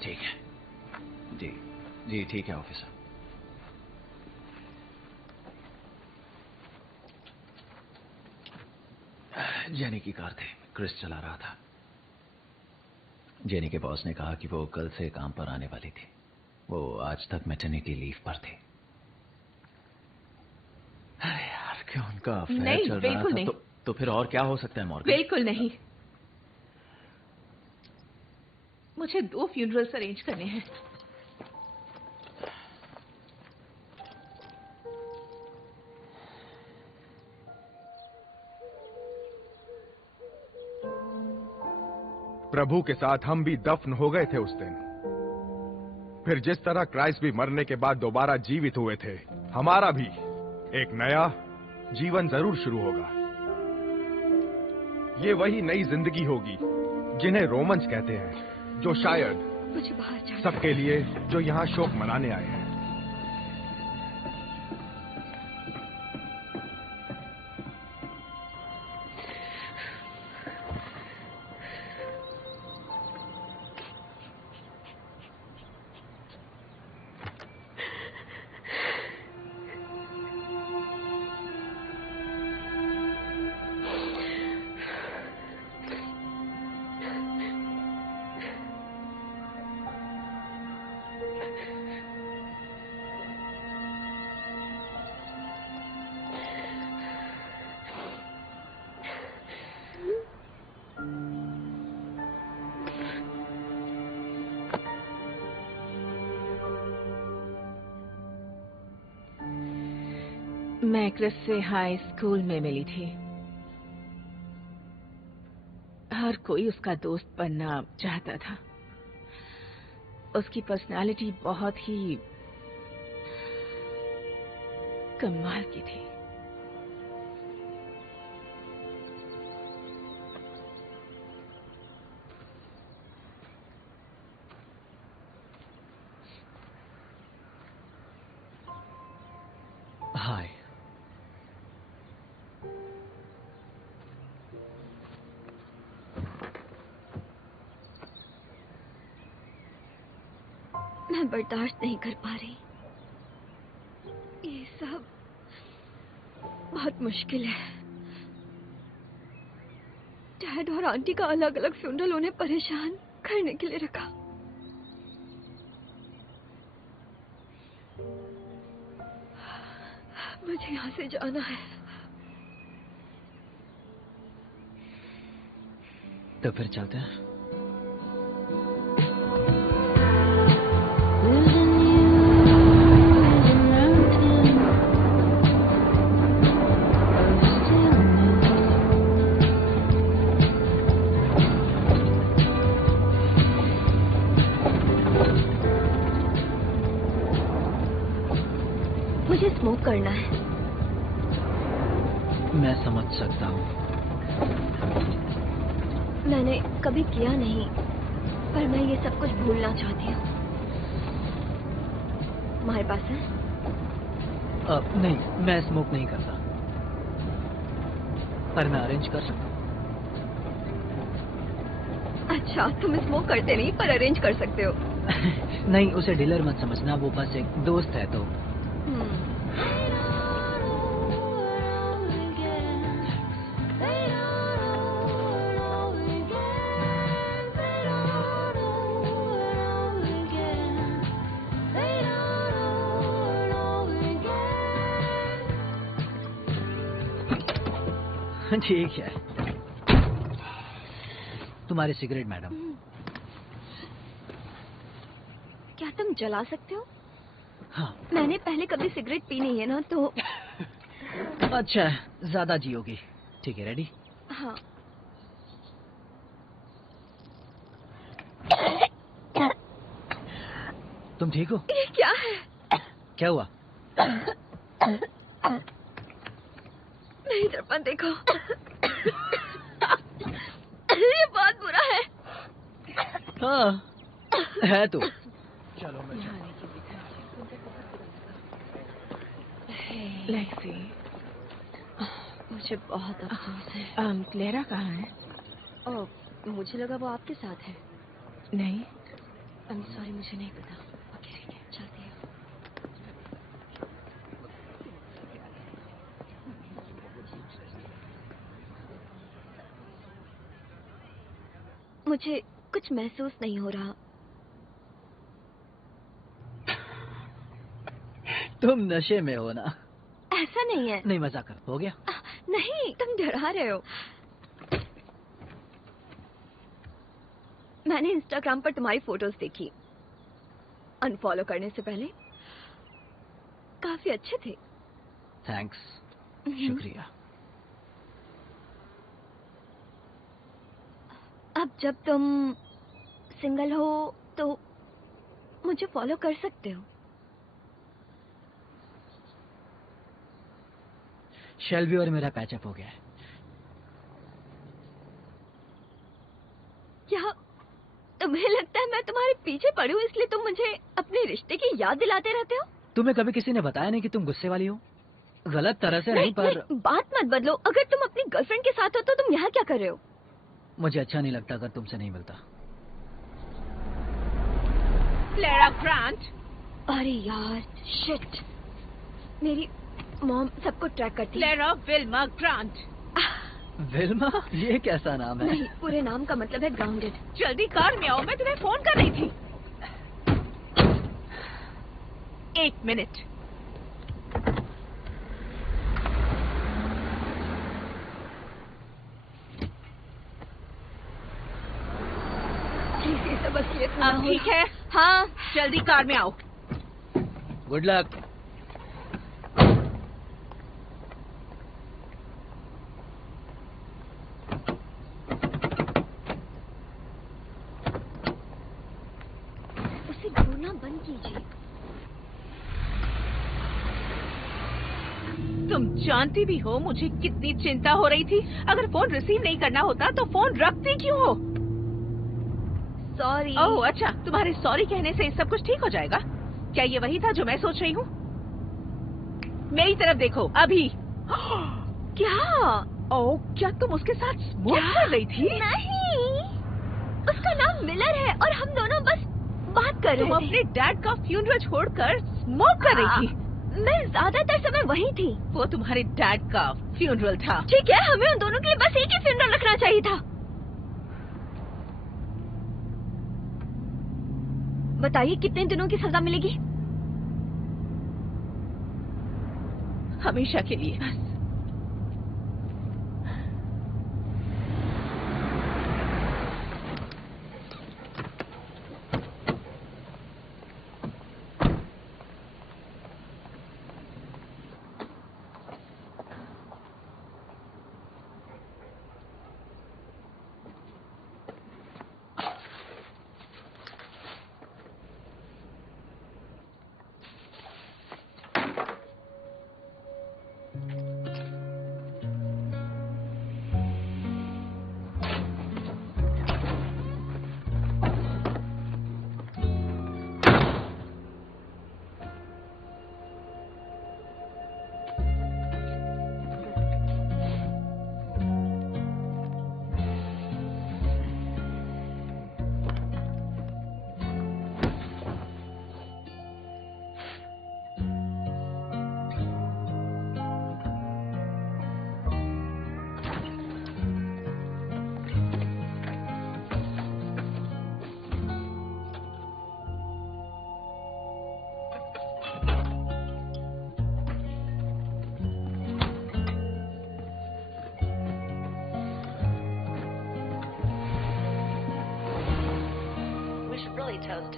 ठीक है। जी जी, ठीक है ऑफिसर। जेनी की कार थी, क्रिस चला रहा था। जेनी के बॉस ने कहा कि वो कल से काम पर आने वाली थी। वो आज तक मैटरनिटी लीव पर थी। अरे यार, क्यों उनका अफेयर नहीं, चल रहा बिल्कुल था? नहीं। तो फिर और क्या हो सकता है मॉर्गन? बिल्कुल नहीं। मुझे 2 फ्यूनरल्स अरेंज करने हैं। प्रभु के साथ हम भी दफन हो गए थे उस दिन। फिर जिस तरह क्राइस्ट भी मरने के बाद दोबारा जीवित हुए थे, हमारा भी एक नया जीवन जरूर शुरू होगा। ये वही नई जिंदगी होगी जिन्हें रोमन्स कहते हैं, जो शायद मुझे बाहर जाना। सबके लिए जो यहाँ शोक मनाने आए हैं। मैं क्रिस से हाई स्कूल में मिली थी। हर कोई उसका दोस्त बनना चाहता था। उसकी पर्सनालिटी बहुत ही कमाल की थी। हाय। मैं बर्दाश्त नहीं कर पा रही। ये सब बहुत मुश्किल है। डैड और आंटी का अलग अलग फ्यूनरल उन्हें परेशान करने के लिए रखा। मुझे यहाँ से जाना है। तो फिर चलते हैं। मुझे स्मोक करना है। मैं समझ सकता हूँ। मैंने कभी किया नहीं, पर मैं ये सब कुछ भूलना चाहती हूँ। तुम्हारे पास है? नहीं, मैं स्मोक नहीं करता, पर मैं अरेंज कर सकता हूँ। अच्छा, तुम स्मोक करते नहीं पर अरेंज कर सकते हो। नहीं, उसे डीलर मत समझना, वो बस एक दोस्त है तो। ठीक है। तुम्हारी सिगरेट मैडम। क्या तुम जला सकते हो? हाँ। मैंने पहले कभी सिगरेट पी नहीं है ना, तो अच्छा, ज्यादा जियोगी। ठीक है, रेडी? हाँ। तुम ठीक हो? ये क्या है? क्या हुआ? मेरी तरफ मत देखो। ये बहुत बुरा है। हाँ, है तो। चलो मैं लेक्सी, मुझे बहुत अफसोस है। क्लेरा कहाँ है? ओह, मुझे लगा वो आपके साथ है। नहीं। सॉरी, मुझे नहीं पता। ओके, ठीक है, चलती है। मुझे कुछ महसूस नहीं हो रहा। तुम नशे में हो ना? ऐसा नहीं है। नहीं, मजाक कर। हो गया? नहीं, तुम डरा रहे हो। मैंने इंस्टाग्राम पर तुम्हारी फोटोज देखी अनफॉलो करने से पहले। काफी अच्छे थे। थैंक्स, शुक्रिया। अब जब तुम सिंगल हो तो मुझे फॉलो कर सकते हो। शेल्वी और मेरा पैचअप हो गया है। क्या तुम्हें लगता है मैं तुम्हारे पीछे पड़ी हूँ इसलिए तुम मुझे अपने रिश्ते की याद दिलाते रहते हो? तुम्हें कभी किसी ने बताया नहीं कि तुम गुस्से वाली हो? गलत तरह से नहीं, पर बात मत बदलो। अगर तुम अपनी गर्लफ्रेंड के साथ हो तो तुम यहाँ क्या कर रहे हो? मुझे अच्छा नहीं लगता अगर तुमसे नहीं मिलता। Clara grant. अरे यार, शिट। मेरी मॉम सबको ट्रैक करती है। Clara Wilma grant. विल्मा? ये कैसा नाम है? नहीं, पूरे नाम का मतलब है ग्राउंडेड। जल्दी कार में आओ, मैं तुम्हें फोन कर रही थी। 1 मिनट। प्लीज, ये सब असलियत में ना अब हो। ठीक है? हाँ। जल्दी कार में आओ। Good luck. उसे ढूंढना बंद कीजिए। तुम जानती भी हो मुझे कितनी चिंता हो रही थी। अगर फोन रिसीव नहीं करना होता तो फोन रखती क्यों हो? सॉरी। ओह अच्छा, तुम्हारे सॉरी कहने से सब कुछ ठीक हो जाएगा? क्या ये वही था जो मैं सोच रही हूँ? मेरी तरफ देखो अभी। क्या? ओह, क्या तुम उसके साथ स्मोक कर रही थी? नहीं, उसका नाम मिलर है और हम दोनों बस बात कर तुम रहे थे। अपने डैड का फ्यूनरल छोड़कर स्मोक कर रही थी। मैं ज्यादातर समय वहीं थी। वो तुम्हारे डैड का फ्यूनरल था। ठीक है, हमें उन दोनों के लिए बस एक ही फ्यूनरल रखना चाहिए था। बताइए कितने दिनों की सजा मिलेगी? हमेशा के लिए बस।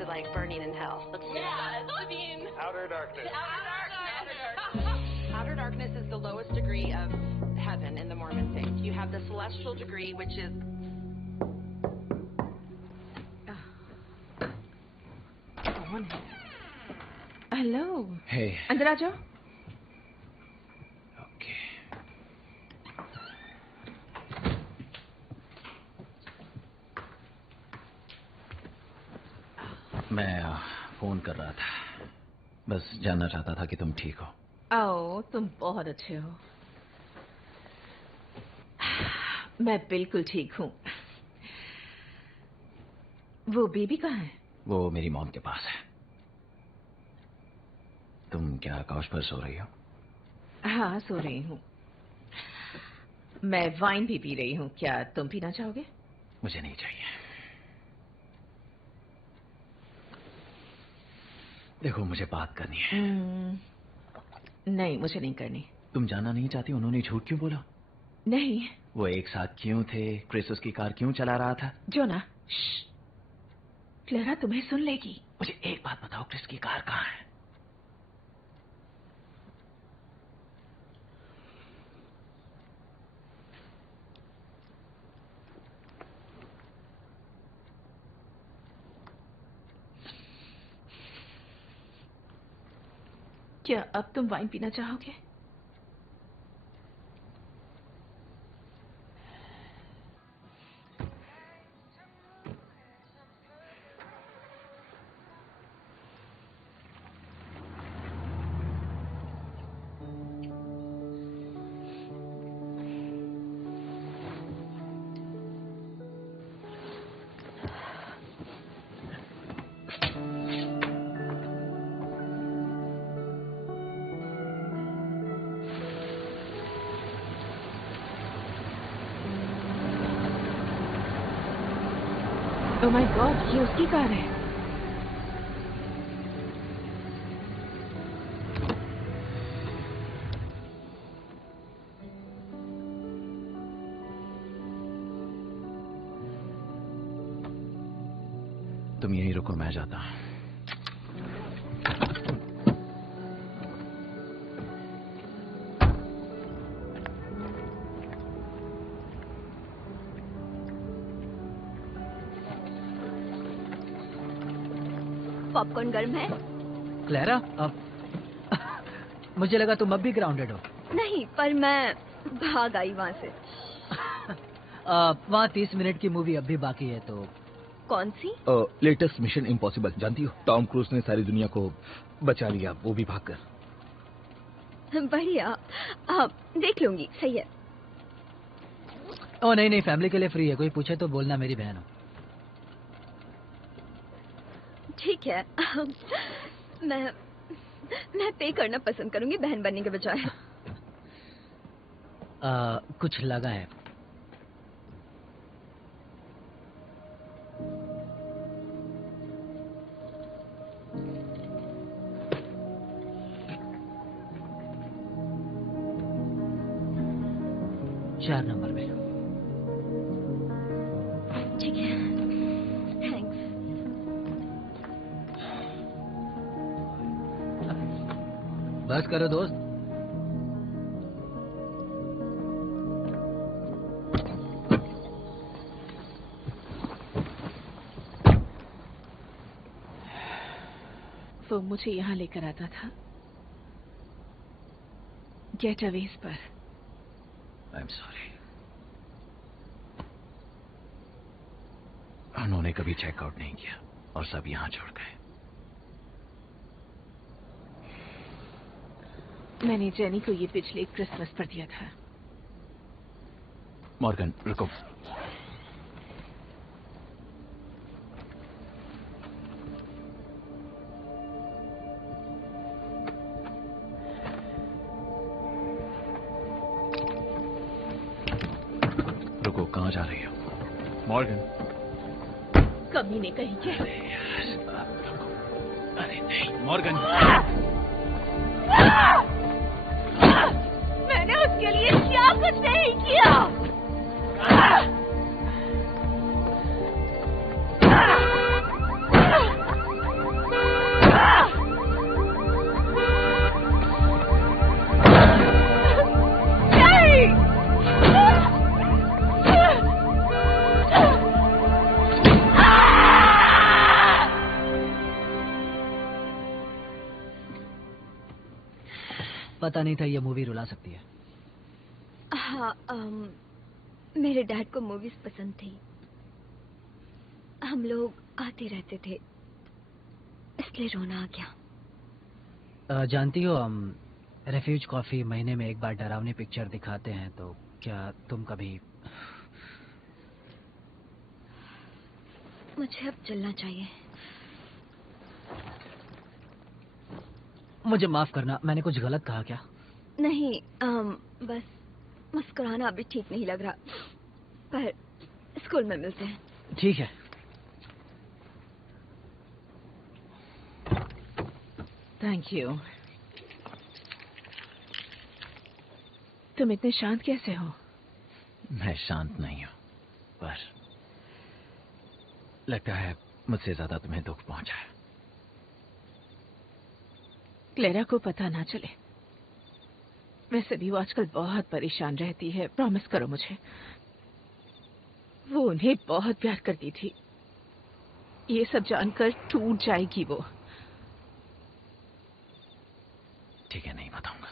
to like burning in hell. Outer darkness. Outer darkness is the lowest degree of heaven in the Mormon faith. You have the celestial degree, which is hello Hey. अंदर आ जाओ. Okay. मैं फोन कर रहा था. बस जानना चाहता था कि तुम ठीक हो. आओ, तुम बहुत अच्छे हो. मैं बिल्कुल ठीक हूँ. वो बेबी कहाँ है? वो मेरी मॉम के पास है. तुम क्या काउच पर सो रही हो? हाँ, सो रही हूँ. मैं वाइन भी पी रही हूँ. क्या तुम पीना चाहोगे? मुझे नहीं चाहिए. देखो, मुझे बात करनी है. नहीं, मुझे नहीं करनी. तुम जानना नहीं चाहती उन्होंने झूठ क्यों बोला? नहीं. वो एक साथ क्यों थे? क्रिस उसकी कार क्यों चला रहा था? जोना, क्लेरा तुम्हें सुन लेगी. मुझे एक बात बताओ, क्रिस की कार कहाँ है? क्या अब तुम वाइन पीना चाहोगे? ओह माय गॉड, ये उसकी कार है. तुम यहीं रुको, मैं जाता हूं. पॉपकॉर्न गर्म है? क्लेरा, अब मुझे लगा तुम अब भी ग्राउंडेड हो. नहीं, पर मैं भाग आई वहाँ से. वहाँ 30 मिनट की मूवी अब भी बाकी है. तो कौन सी? लेटेस्ट मिशन इम्पॉसिबल, जानती हो? टॉम क्रूज ने सारी दुनिया को बचा लिया, वो भी भागकर. बढ़िया, देख लूंगी. सही है. ओ नहीं, फैमिली के लिए फ्री है. कोई पूछे तो बोलना मेरी बहन हो. ठीक है. मैं पे करना पसंद करूंगी बहन बनने के बजाय. कुछ लगा है. चार नंबर में. ठीक है. थैंक्स. बस करो दोस्त. वो मुझे यहाँ लेकर आता था, गेट अवेज पर. आई एम सॉरी. उन्होंने कभी चेकआउट नहीं किया और सब यहाँ छोड़ गए. मैंने जेनी को ये पिछले क्रिसमस पर दिया था. मॉर्गन, रुको. रुको, कहाँ जा रही हो? मॉर्गन. कमी ने कही क्या? अरे नहीं मॉर्गन. मैंने उसके लिए क्या कुछ नहीं किया. पता नहीं था ये मूवी रुला सकती है। हाँ, मेरे डैड को मूवीज पसंद थी। हम लोग आते रहते थे, इसलिए रोना आ गया। जानती हो, हम रेफ्यूज कॉफी महीने में एक बार डरावनी पिक्चर दिखाते हैं, तो क्या तुम कभी... मुझे अब चलना चाहिए। मुझे माफ करना, मैंने कुछ गलत कहा क्या? नहीं, बस मुस्कुराना अभी ठीक नहीं लग रहा, पर स्कूल में मिलते हैं। ठीक है। Thank you. तुम इतने शांत कैसे हो? मैं शांत नहीं हूं, पर लगता है मुझसे ज्यादा तुम्हें दुख पहुंचा है। क्लेरा को पता ना चले। वैसे भी वो आजकल बहुत परेशान रहती है। प्रॉमिस करो मुझे। वो उन्हें बहुत प्यार करती थी। ये सब जानकर टूट जाएगी वो। ठीक है, नहीं बताऊंगा।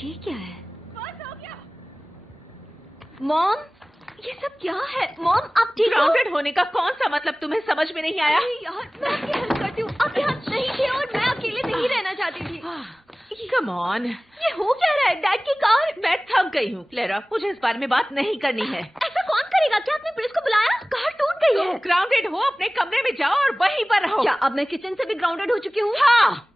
ये क्या है? मॉम, ये सब क्या है? मॉम, आप ठीक हो? ग्राउंडेड होने का कौन सा मतलब तुम्हें समझ में नहीं आया? अरे यार, मैं आपकी हेल्प करती हूँ। आप यहाँ नहीं थे और मैं अकेले नहीं रहना चाहती थी। कम ऑन, ये हो क्या रहा है? डैड की कार। मैं थक गई हूँ क्लेरा, मुझे इस बारे में बात नहीं करनी है। ऐसा कौन करेगा? क्या आपने पुलिस को बुलाया? कार टूट गई है। ग्राउंडेड हो, अपने कमरे में जाओ और वहीं पर रहो। क्या अब मैं किचन से भी ग्राउंडेड हो चुकी हूँ? हाँ।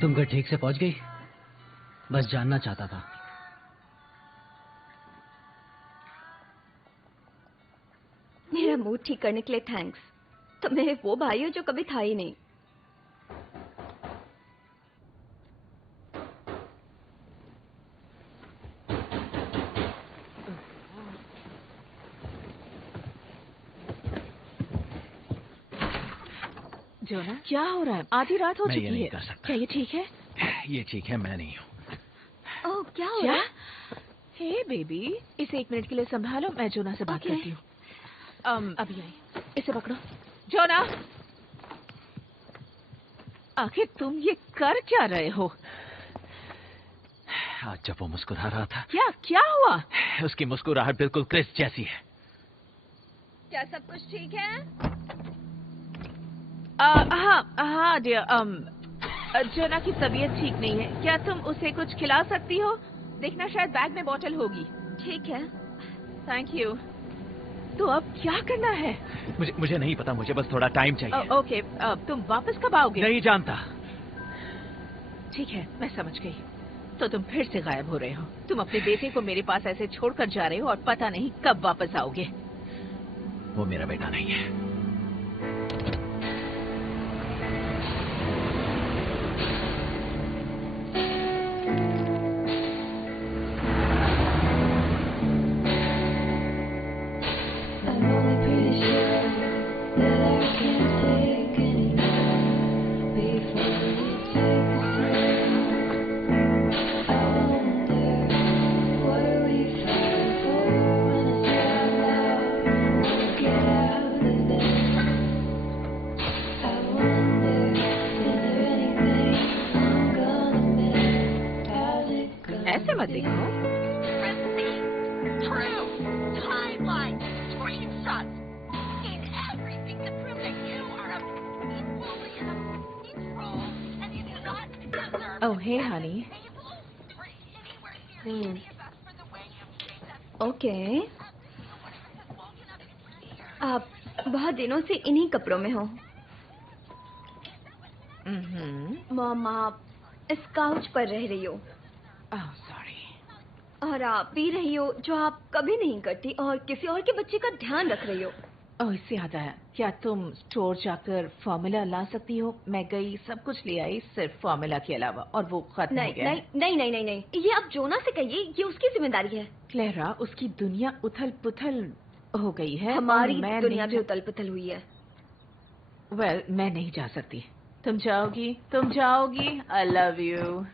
तुम घर ठीक से पहुंच गई? बस जानना चाहता था। मेरा मूड ठीक करने के लिए थैंक्स। तुम मेरे वो भाई हो जो कभी था ही नहीं। जोना, क्या हो रहा है? आधी रात हो मैं चुकी ये नहीं है। कर सकता। क्या ये ठीक है? ये ठीक है, मैं नहीं हूँ। ओह, क्या हो रहा है? हे बेबी, इसे 1 मिनट के लिए संभालो, मैं जोना से बात Okay. करती हूँ। अभी आई, इसे पकड़ो। जोना, आखिर तुम ये कर क्या रहे हो? आज जब वो मुस्कुरा रहा था, क्या हुआ? उसकी मुस्कुराहट बिल्कुल क्रिस जैसी है। क्या सब कुछ ठीक है? हाँ डियर, जोना की तबीयत ठीक नहीं है। क्या तुम उसे कुछ खिला सकती हो? देखना, शायद बैग में बोतल होगी। ठीक है। Thank you. तो अब क्या करना है? मुझे नहीं पता, मुझे बस थोड़ा टाइम चाहिए। ओके, तुम वापस कब आओगे? नहीं जानता। ठीक है, मैं समझ गई। तो तुम फिर से गायब हो रहे हो। तुम अपने बेटे को मेरे पास ऐसे छोड़कर जा रहे हो और पता नहीं कब वापस आओगे। वो मेरा बेटा नहीं है। What are we fighting for when Oh, hey, honey. Okay. आप बहुत दिनों से इन्हीं कपड़ों में हो। मॉम, आप इस काउच पर रह रही हो। Oh, sorry. और आप पी रही हो जो आप कभी नहीं करती, और किसी और के बच्चे का ध्यान रख रही हो। Oh, इससे याद आया, क्या तुम स्टोर जाकर फॉर्मूला ला सकती हो? मैं गई, सब कुछ ले आई, सिर्फ फॉर्मूला के अलावा, और वो खत्म हो नहीं गया। नहीं नहीं नहीं नहीं नहीं, ये आप जोना से कहिए, ये उसकी जिम्मेदारी है। क्लेरा, उसकी दुनिया उथल पुथल हो गई है। हमारी और मैं दुनिया भी नहीं उथल पुथल हुई है। वेल, मैं नहीं जा सकती। तुम जाओगी? तुम जाओगी? I love you.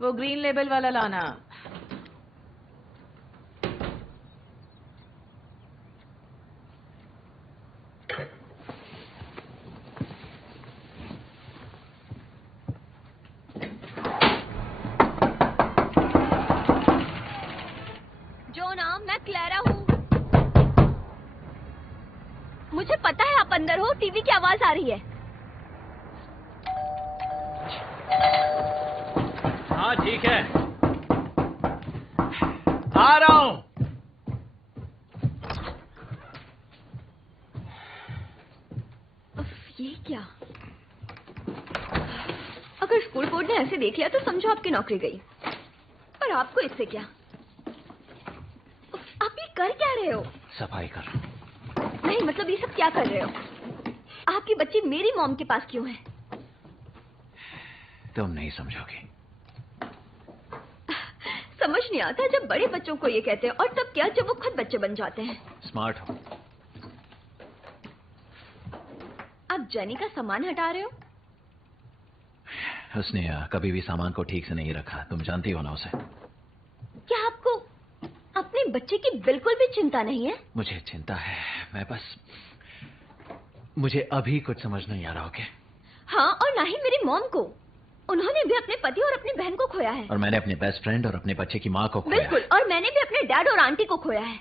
वो ग्रीन लेबल वाला लाना। जोना, मैं क्लेरा हूँ। मुझे पता है आप अंदर हो। टीवी की आवाज आ रही है। हाँ ठीक है, आ रहा हूं। ये क्या? अगर स्कूल बोर्ड ने ऐसे देख लिया तो समझो आपकी नौकरी गई। पर आपको इससे क्या? आप ये कर क्या रहे हो? सफाई कर। नहीं, मतलब ये सब क्या कर रहे हो? आपकी बच्ची मेरी मॉम के पास क्यों है? तुम नहीं समझोगी। समझ नहीं आता जब बड़े बच्चों को ये कहते हैं, और तब क्या जब वो खुद बच्चे बन जाते हैं। स्मार्ट हो। आप जेनी का सामान हटा रहे हो? उसने कभी भी सामान को ठीक से नहीं रखा, तुम जानती हो ना उसे। क्या आपको अपने बच्चे की बिल्कुल भी चिंता नहीं है? मुझे चिंता है, मैं बस, मुझे अभी कुछ समझ नहीं आ रहा। ओके? हाँ, और ना ही मेरी मॉम को। उन्होंने भी अपने पति और अपनी बहन को खोया है। और मैंने अपने बेस्ट फ्रेंड और अपने बच्चे की माँ को खोया। बिल्कुल, और मैंने भी अपने डैड और आंटी को खोया है।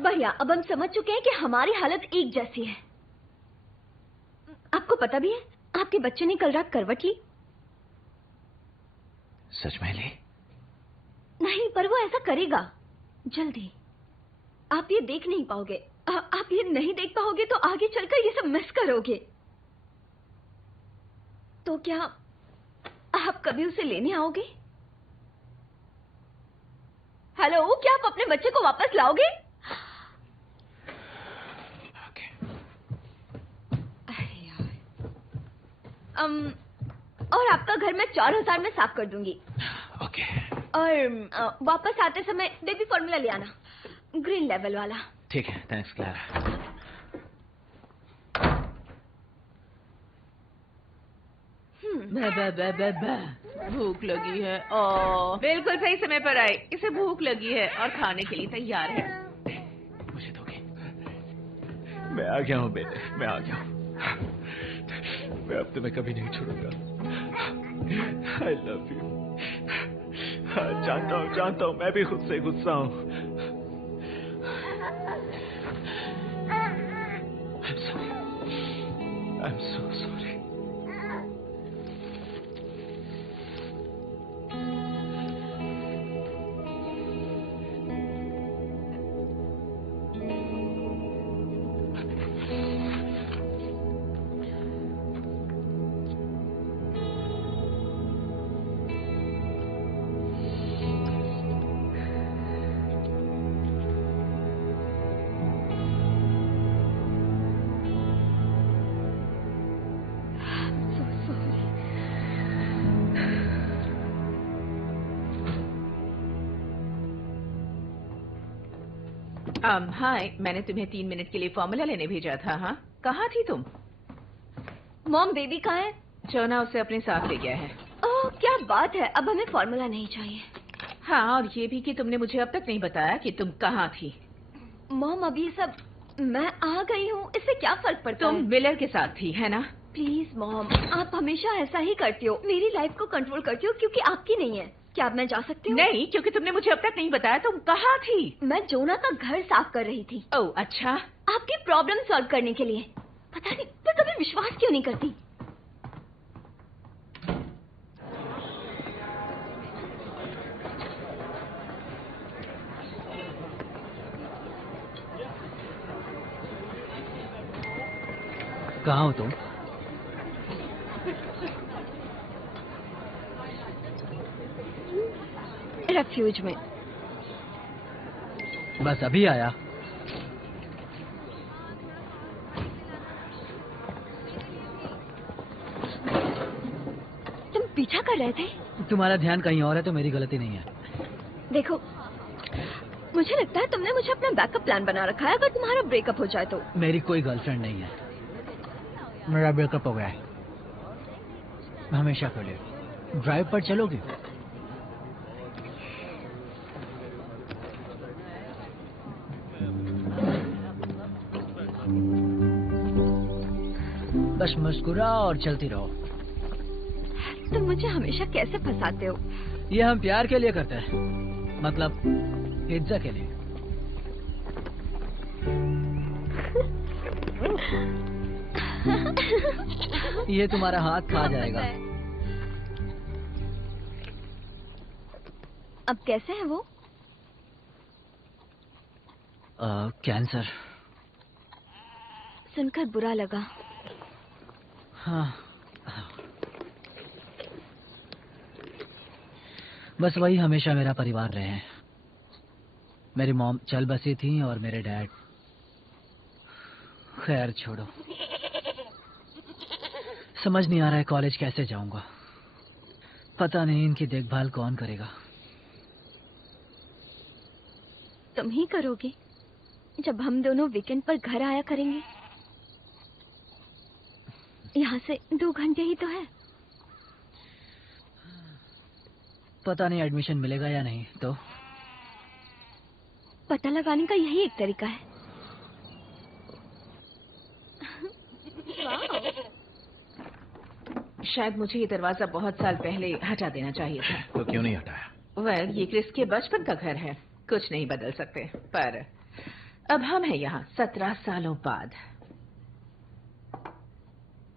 भैया, अब हम समझ चुके हैं कि हमारी हालत एक जैसी है। आपको पता भी है, आपके बच्चे ने कल रात करवट ली। सच में ली? नहीं, पर वो ऐसा करेगा जल्दी। आप ये देख नहीं पाओगे। आप ये नहीं देख पाओगे तो आगे चलकर ये सब मिस करोगे। तो क्या आप कभी उसे लेने आओगे? हेलो, क्या आप अपने बच्चे को वापस लाओगे? अरे यार। और आपका घर मैं 4000 में साफ कर दूंगी। ओके। और वापस आते समय बेबी फॉर्मूला ले आना, ग्रीन लेवल वाला। ठीक है, थैंक्स क्लैरा। भूख लगी है। ओ, बिल्कुल सही समय पर आई। इसे भूख लगी है और खाने के लिए तैयार है। मुझे दोगे? मैं आ गया हूँ बेटे, मैं आ गया हूँ। मैं अब तुम्हें कभी नहीं छोड़ूंगा। I love you. जानता हूँ, मैं भी खुद से गुस्सा हूँ। I'm so sorry. हाय, मैंने तुम्हें 3 मिनट के लिए फॉर्मूला लेने भेजा था। हाँ, कहाँ थी तुम? मॉम, बेबी कहाँ है? जोना उसे अपने साथ ले गया है। ओह, क्या बात है। अब हमें फॉर्मूला नहीं चाहिए। हाँ, और ये भी कि तुमने मुझे अब तक नहीं बताया कि तुम कहाँ थी। मॉम, अब ये सब मैं आ गई हूँ, इससे क्या फर्क पड़ता है? तुम मिलर के साथ थी, है ना? प्लीज मॉम, आप हमेशा ऐसा ही करती हो। मेरी लाइफ को कंट्रोल करती हो क्योंकि आपकी नहीं है। क्या अब मैं जा सकती हूँ? नहीं, क्योंकि तुमने मुझे अब तक नहीं बताया तुम कहाँ थी। मैं जोना का घर साफ कर रही थी। ओह, अच्छा। आपकी प्रॉब्लम सॉल्व करने के लिए। पता नहीं मैं कभी विश्वास क्यों नहीं करती। कहाँ हो तुम? रेफ्यूज में। बस अभी आया। तुम पीछा कर रहे थे? तुम्हारा ध्यान कहीं और है तो मेरी गलती नहीं है। देखो, मुझे लगता है तुमने मुझे अपना बैकअप प्लान बना रखा है अगर तुम्हारा ब्रेकअप हो जाए तो। मेरी कोई गर्लफ्रेंड नहीं है। मेरा ब्रेकअप हो गया है हमेशा के लिए। ड्राइव पर चलोगे? बस मुस्कुराओ और चलती रहो। तुम मुझे हमेशा कैसे फंसाते हो? ये हम प्यार के लिए करते हैं, मतलब पिज्जा के लिए। ये तुम्हारा हाथ खा जाएगा। अब कैसे है वो? कैंसर। सुनकर बुरा लगा। हाँ, बस वही हमेशा मेरा परिवार रहे हैं। मेरी मॉम चल बसी थी और मेरे डैड। खैर छोड़ो, समझ नहीं आ रहा है कॉलेज कैसे जाऊंगा। पता नहीं इनकी देखभाल कौन करेगा। तुम ही करोगे जब हम दोनों वीकेंड पर घर आया करेंगे। यहाँ से 2 घंटे ही तो है। पता नहीं एडमिशन मिलेगा या नहीं, तो पता लगाने का यही एक तरीका है। शायद मुझे ये दरवाजा बहुत साल पहले हटा देना चाहिए था। तो क्यों नहीं हटाया? वेल, ये क्रिस के बचपन का घर है, कुछ नहीं बदल सकते। पर अब हम हैं यहाँ 17 सालों बाद।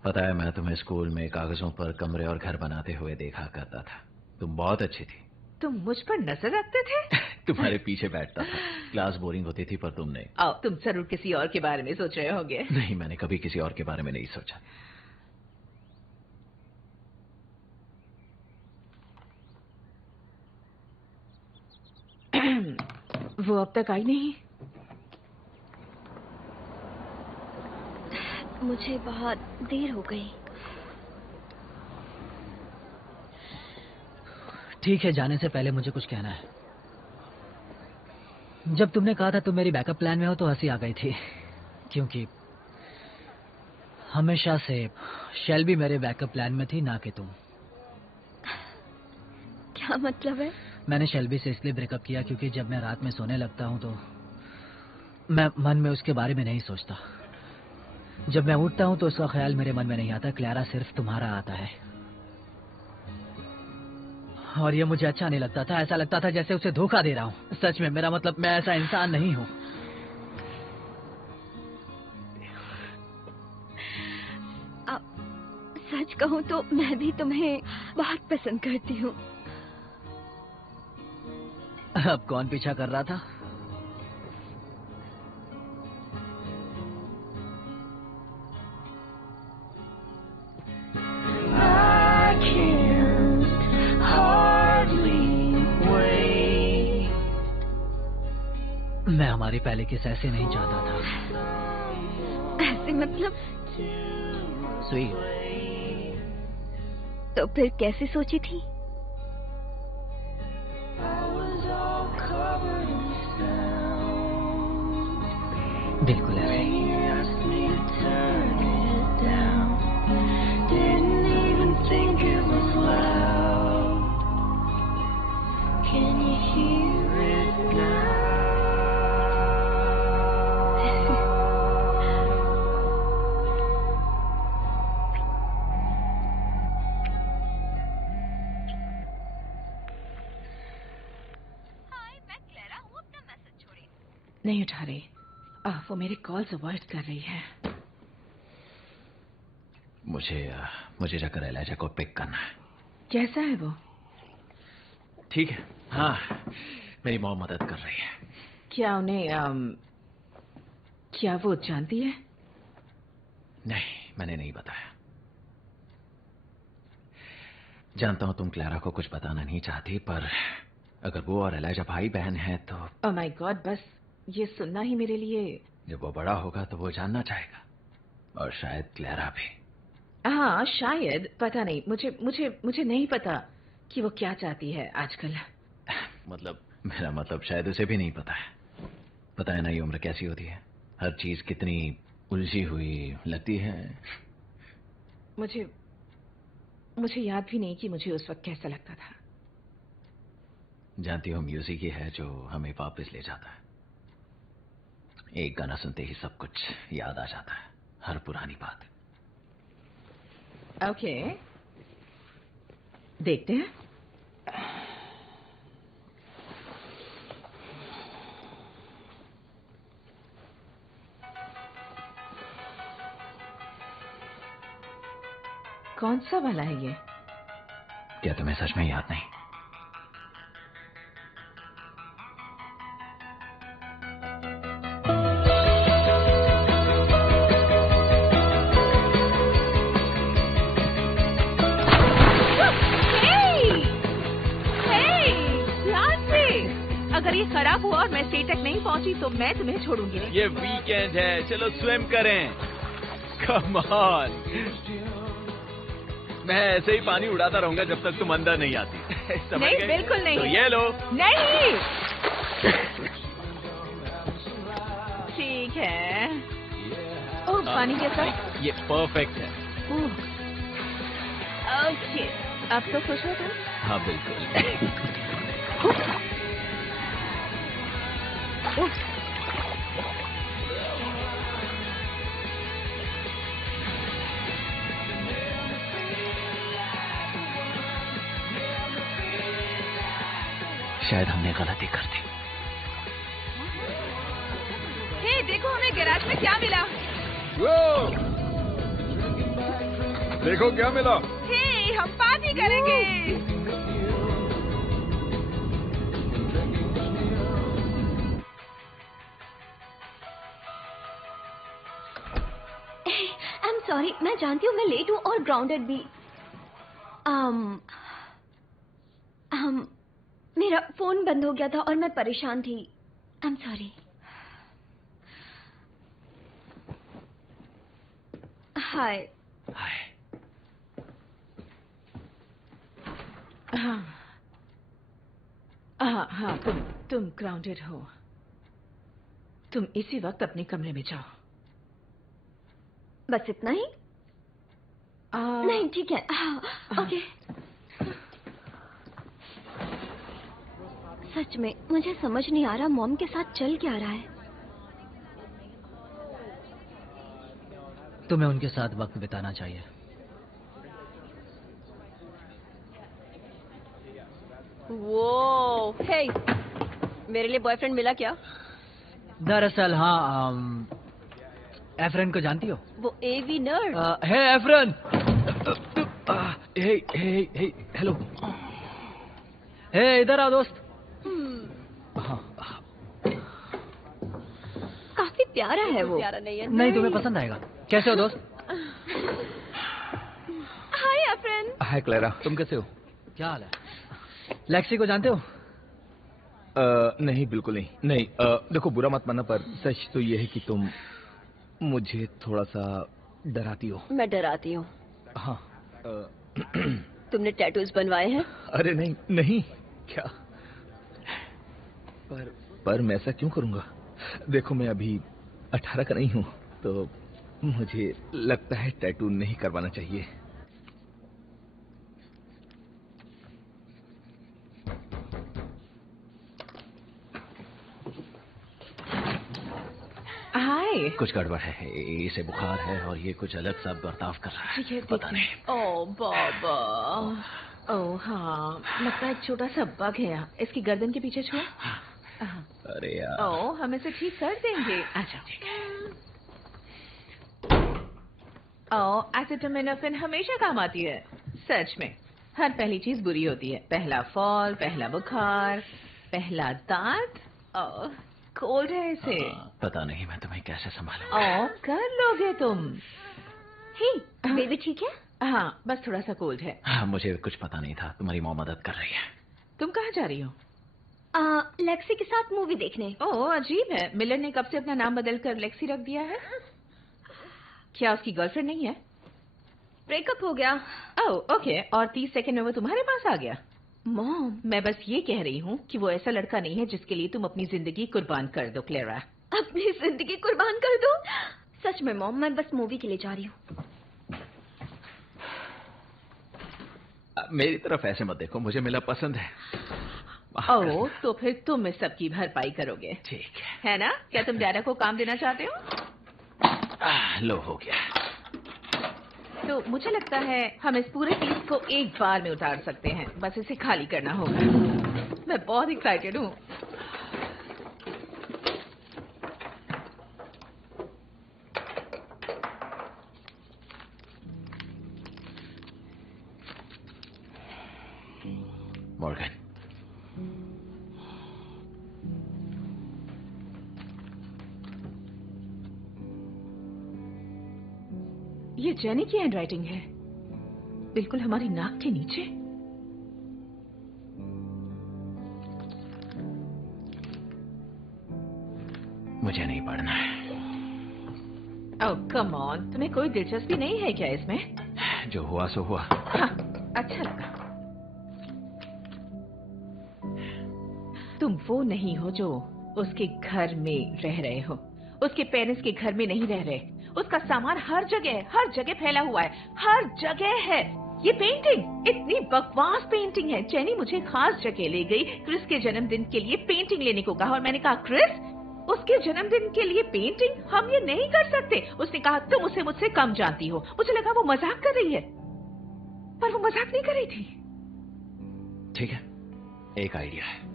पता है, मैं तुम्हें स्कूल में कागजों पर कमरे और घर बनाते हुए देखा करता था। तुम बहुत अच्छी थी। तुम मुझ पर नजर रखते थे? तुम्हारे पीछे बैठता था। क्लास बोरिंग होती थी पर तुम नहीं। आओ, तुम जरूर किसी और के बारे में सोच रहे होंगे। नहीं, मैंने कभी किसी और के बारे में नहीं सोचा। वो अब तक आई नहीं? मुझे बहुत देर हो गई। ठीक है, जाने से पहले मुझे कुछ कहना है। जब तुमने कहा था तुम मेरी बैकअप प्लान में हो तो हंसी आ गई थी, क्योंकि हमेशा से शेल्बी मेरे बैकअप प्लान में थी, ना कि तुम। क्या मतलब है? मैंने शेल्बी से इसलिए ब्रेकअप किया क्योंकि जब मैं रात में सोने लगता हूं तो मैं मन में उसके बारे में नहीं सोचता। जब मैं उठता हूं तो उसका ख्याल मेरे मन में नहीं आता। क्लैरा, सिर्फ तुम्हारा आता है। और ये मुझे अच्छा नहीं लगता था। ऐसा लगता था जैसे उसे धोखा दे रहा हूं। सच में, मेरा मतलब, मैं ऐसा इंसान नहीं हूं। सच कहूं तो मैं भी तुम्हें बहुत पसंद करती हूँ। अब कौन पीछा कर रहा था? मैं हमारी पहले किस ऐसे नहीं चाहता था। ऐसे मतलब? स्वीट। तो फिर कैसे सोची थी? बिल्कुल ऐसे। नहीं उठा रही। वो मेरे कॉल्स अवॉइड कर रही है। मुझे जाकर एलाइजा को पिक करना है। कैसा है वो? ठीक है। हाँ, मेरी मॉम मदद कर रही है। क्या उन्हें क्या वो जानती है? नहीं। मैंने नहीं बताया। जानता हूं तुम क्लैरा को कुछ बताना नहीं चाहती, पर अगर वो और एलाइजा भाई बहन है तो। ओह माय गॉड, बस ये सुनना ही मेरे लिए। जब वो बड़ा होगा तो वो जानना चाहेगा, और शायद क्लैरा भी। हाँ शायद, पता नहीं। मुझे नहीं पता कि वो क्या चाहती है आजकल। मतलब मेरा मतलब शायद उसे भी नहीं पता है। पता है ना ये उम्र कैसी होती है, हर चीज कितनी उलझी हुई लगती है। मुझे याद भी नहीं कि मुझे उस वक्त कैसा लगता था। जानती हो म्यूजिक ही है जो हमें वापस ले जाता है। एक गाना सुनते ही सब कुछ याद आ जाता है, हर पुरानी बात। ओके, देखते हैं। कौन सा वाला है ये? क्या तुम्हें सच में याद नहीं? अगर ये खराब हुआ और मैं स्टेट तक नहीं पहुंची तो मैं तुम्हें छोड़ूंगी नहीं। ये वीकेंड है, चलो स्विम करें। Come on. मैं ऐसे ही पानी उड़ाता रहूंगा जब तक तुम अंदर नहीं आती। नहीं, बिल्कुल नहीं। तो ये लो। नहीं। ठीक है। ओह, पानी कैसा? ये परफेक्ट है। ओके, अब तो खुश हो तुम? हाँ बिल्कुल। शायद हमने गलती कर दी। हे, देखो हमें गैराज में क्या मिला। देखो क्या मिला। हे, हम पार्टी करेंगे। आई एम सॉरी, मैं जानती हूँ मैं लेट हूँ और ग्राउंडेड भी। मेरा फोन बंद हो गया था और मैं परेशान थी। I am sorry. Hi. Hi. हाँ, तुम ग्राउंडेड हो। तुम इसी वक्त अपने कमरे में जाओ। बस इतना ही? नहीं, ठीक है। ओके। सच में मुझे समझ नहीं आ रहा मॉम के साथ चल क्या रहा है। तुम्हें उनके साथ वक्त बिताना चाहिए। वो हे, मेरे लिए बॉयफ्रेंड मिला क्या? दरअसल हाँ, एफरन को जानती हो? वो एवी नर्ड। हे एफरन। हे हेलो। हे इधर आओ दोस्त। काफी प्यारा है वो। प्यारा नहीं है? नहीं, तुम्हें पसंद आएगा। कैसे हो दोस्त? हाय एफरन। हाय क्लैरा, तुम कैसे हो? क्या हाल है? लेक्सी को जानते हो? नहीं, बिल्कुल नहीं। देखो बुरा मत मानना, पर सच तो ये है कि तुम मुझे थोड़ा सा डराती हो। मैं डराती हूँ? हाँ। तुमने टैटूज बनवाए हैं? अरे नहीं, क्या? पर मैं ऐसा क्यों करूंगा? देखो मैं अभी 18 का नहीं हूँ, तो मुझे लगता है टैटू नहीं करवाना चाहिए। हाय। कुछ गड़बड़ है, इसे बुखार है और ये कुछ अलग सा बर्ताव कर रहा है। पता नहीं। ओ बाबा। ओ हाँ, लगता है एक छोटा सा बग है। इसकी गर्दन के पीछे छुओ। अरे यार। ओ, हम इसे ठीक कर देंगे। अच्छा। ओ, एसिटामिनोफेन हमेशा काम आती है। सच में हर पहली चीज बुरी होती है। पहला फॉल, पहला बुखार, पहला दांत। ओ, कोल्ड है इसे। पता नहीं मैं तुम्हें कैसे संभालूं। ओ, कर लोगे तुम। हे, बेबी ठीक है? हाँ, बस थोड़ा सा कोल्ड है। हाँ, मुझे कुछ पता नहीं था, तुम्हारी मॉम मदद कर रही है। तुम कहाँ जा रही हो? लेक्सी के साथ मूवी देखने। ओह, अजीब है, मिलर ने कब से अपना नाम बदल कर लेक्सी रख दिया है? क्या उसकी गर्लफ्रेंड नहीं है? ब्रेकअप हो गया। ओह, ओके, और 30 सेकंड में वो तुम्हारे पास आ गया? मॉम, मैं बस ये कह रही हूँ कि वो ऐसा लड़का नहीं है जिसके लिए तुम अपनी जिंदगी कुर्बान कर दो, क्लेरा। अपनी जिंदगी कुर्बान कर दो? सच में मॉम, मैं बस मूवी के लिए जा रही हूँ। मेरी तरफ ऐसे मत देखो, मुझे मिलर पसंद है। ओह, तो फिर तुम इस सब की भरपाई करोगे, ठीक है। है ना? क्या तुम डैडा को काम देना चाहते हो? लो हो गया। तो मुझे लगता है हम इस पूरे पीस को एक बार में उतार सकते हैं, बस इसे खाली करना होगा। मैं बहुत एक्साइटेड हूँ। मॉर्गन, ये जेनी की हैंडराइटिंग है, बिल्कुल हमारी नाक के नीचे। मुझे नहीं पढ़ना है। ओह कम ऑन, तुम्हें कोई दिलचस्पी नहीं है क्या इसमें? जो हुआ सो हुआ। हाँ, अच्छा लगा। तुम वो नहीं हो जो उसके घर में रह रहे हो, उसके पेरेंट्स के घर में नहीं रह रहे। उसका सामान हर जगह फैला हुआ है, हर जगह है। ये पेंटिंग, इतनी बकवास पेंटिंग है। जेनी मुझे खास जगह ले गई, क्रिस के जन्मदिन के लिए पेंटिंग लेने को कहा, और मैंने कहा क्रिस, उसके जन्मदिन के लिए पेंटिंग हम ये नहीं कर सकते। उसने कहा तुम उसे मुझसे कम जानती हो। मुझे लगा वो मजाक कर रही है, पर वो मजाक नहीं कर रही थी। ठीक है, एक आइडिया है।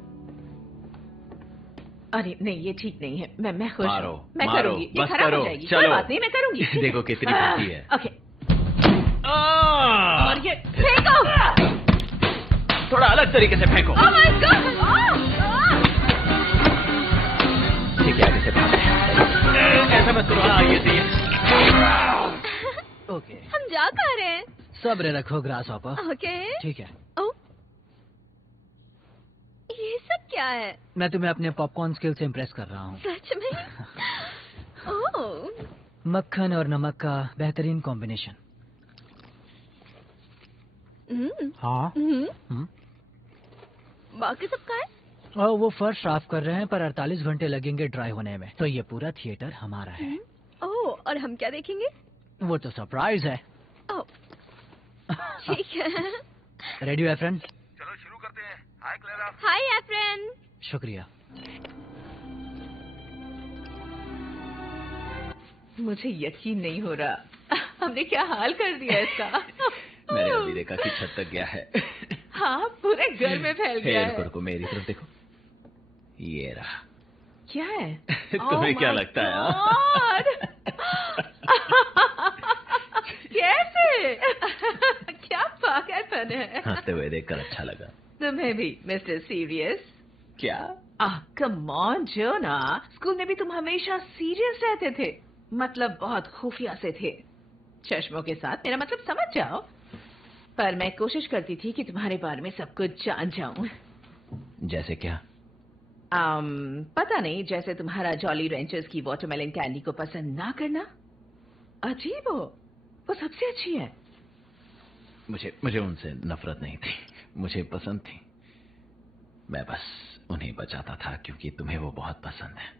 अरे नहीं, ये ठीक नहीं है। मैं खुश मारो, हूँ। मैं मारो, करूंगी, ये बस खराब करो, हो जाएगी। चलो। कोई बात नहीं, मैं करूंगी। देखो कितनी बुद्धि है। ओके, और ये फेंको। थोड़ा अलग तरीके से फेंको। Oh my God! ठीक है, आगे से भागते हैं। ऐसा मत करो। हाँ, ये सही है। ओके, हम जा कहाँ रहे हैं? सब्र रखो ग्रास हॉपर। ओके। ठीक है। ओ, ये सब क्या है? मैं तुम्हें अपने पॉपकॉर्न स्किल से इम्प्रेस कर रहा हूँ। सच में? ओह, मक्खन और नमक का बेहतरीन कॉम्बिनेशन। हाँ। बाकी सब क्या है? और वो फर्श साफ कर रहे हैं, पर 48 घंटे लगेंगे ड्राई होने में। तो ये पूरा थिएटर हमारा है। ओह, और हम क्या देखेंगे? वो तो सरप्राइज है। ओह, ठीक है। रेडी है फ्रेंड? चलो शुरू करते हैं। हाय क्लेरा। Hi friend. शुक्रिया। मुझे यकीन नहीं हो रहा, हमने क्या हाल कर दिया इसका। मैंने अभी देखा कि छत तक गया है। हाँ, पूरे घर में फैल गया है। रुको, मेरी तरफ देखो। ये रहा। क्या है? तुम्हें क्या लगता है? कैसे? क्या पागलपन है। हंसते हुए देखकर अच्छा लगा। तुम्हें भी मिस्टर सीरियस? क्या? कम ऑन जोना, स्कूल में भी तुम हमेशा सीरियस रहते थे, मतलब बहुत खुफिया से थे, चश्मों के साथ। मेरा मतलब समझ जाओ। पर मैं कोशिश करती थी कि तुम्हारे बारे में सब कुछ जान जाऊं। जैसे क्या? पता नहीं, जैसे तुम्हारा जॉली रेंचर्स की वाटरमेलन कैंडी को पसंद ना करना। अजीब हो, वो सबसे अच्छी है। मुझे उनसे नफरत नहीं थी, मुझे पसंद थी। मैं बस उन्हें बचाता था क्योंकि तुम्हें वो बहुत पसंद है।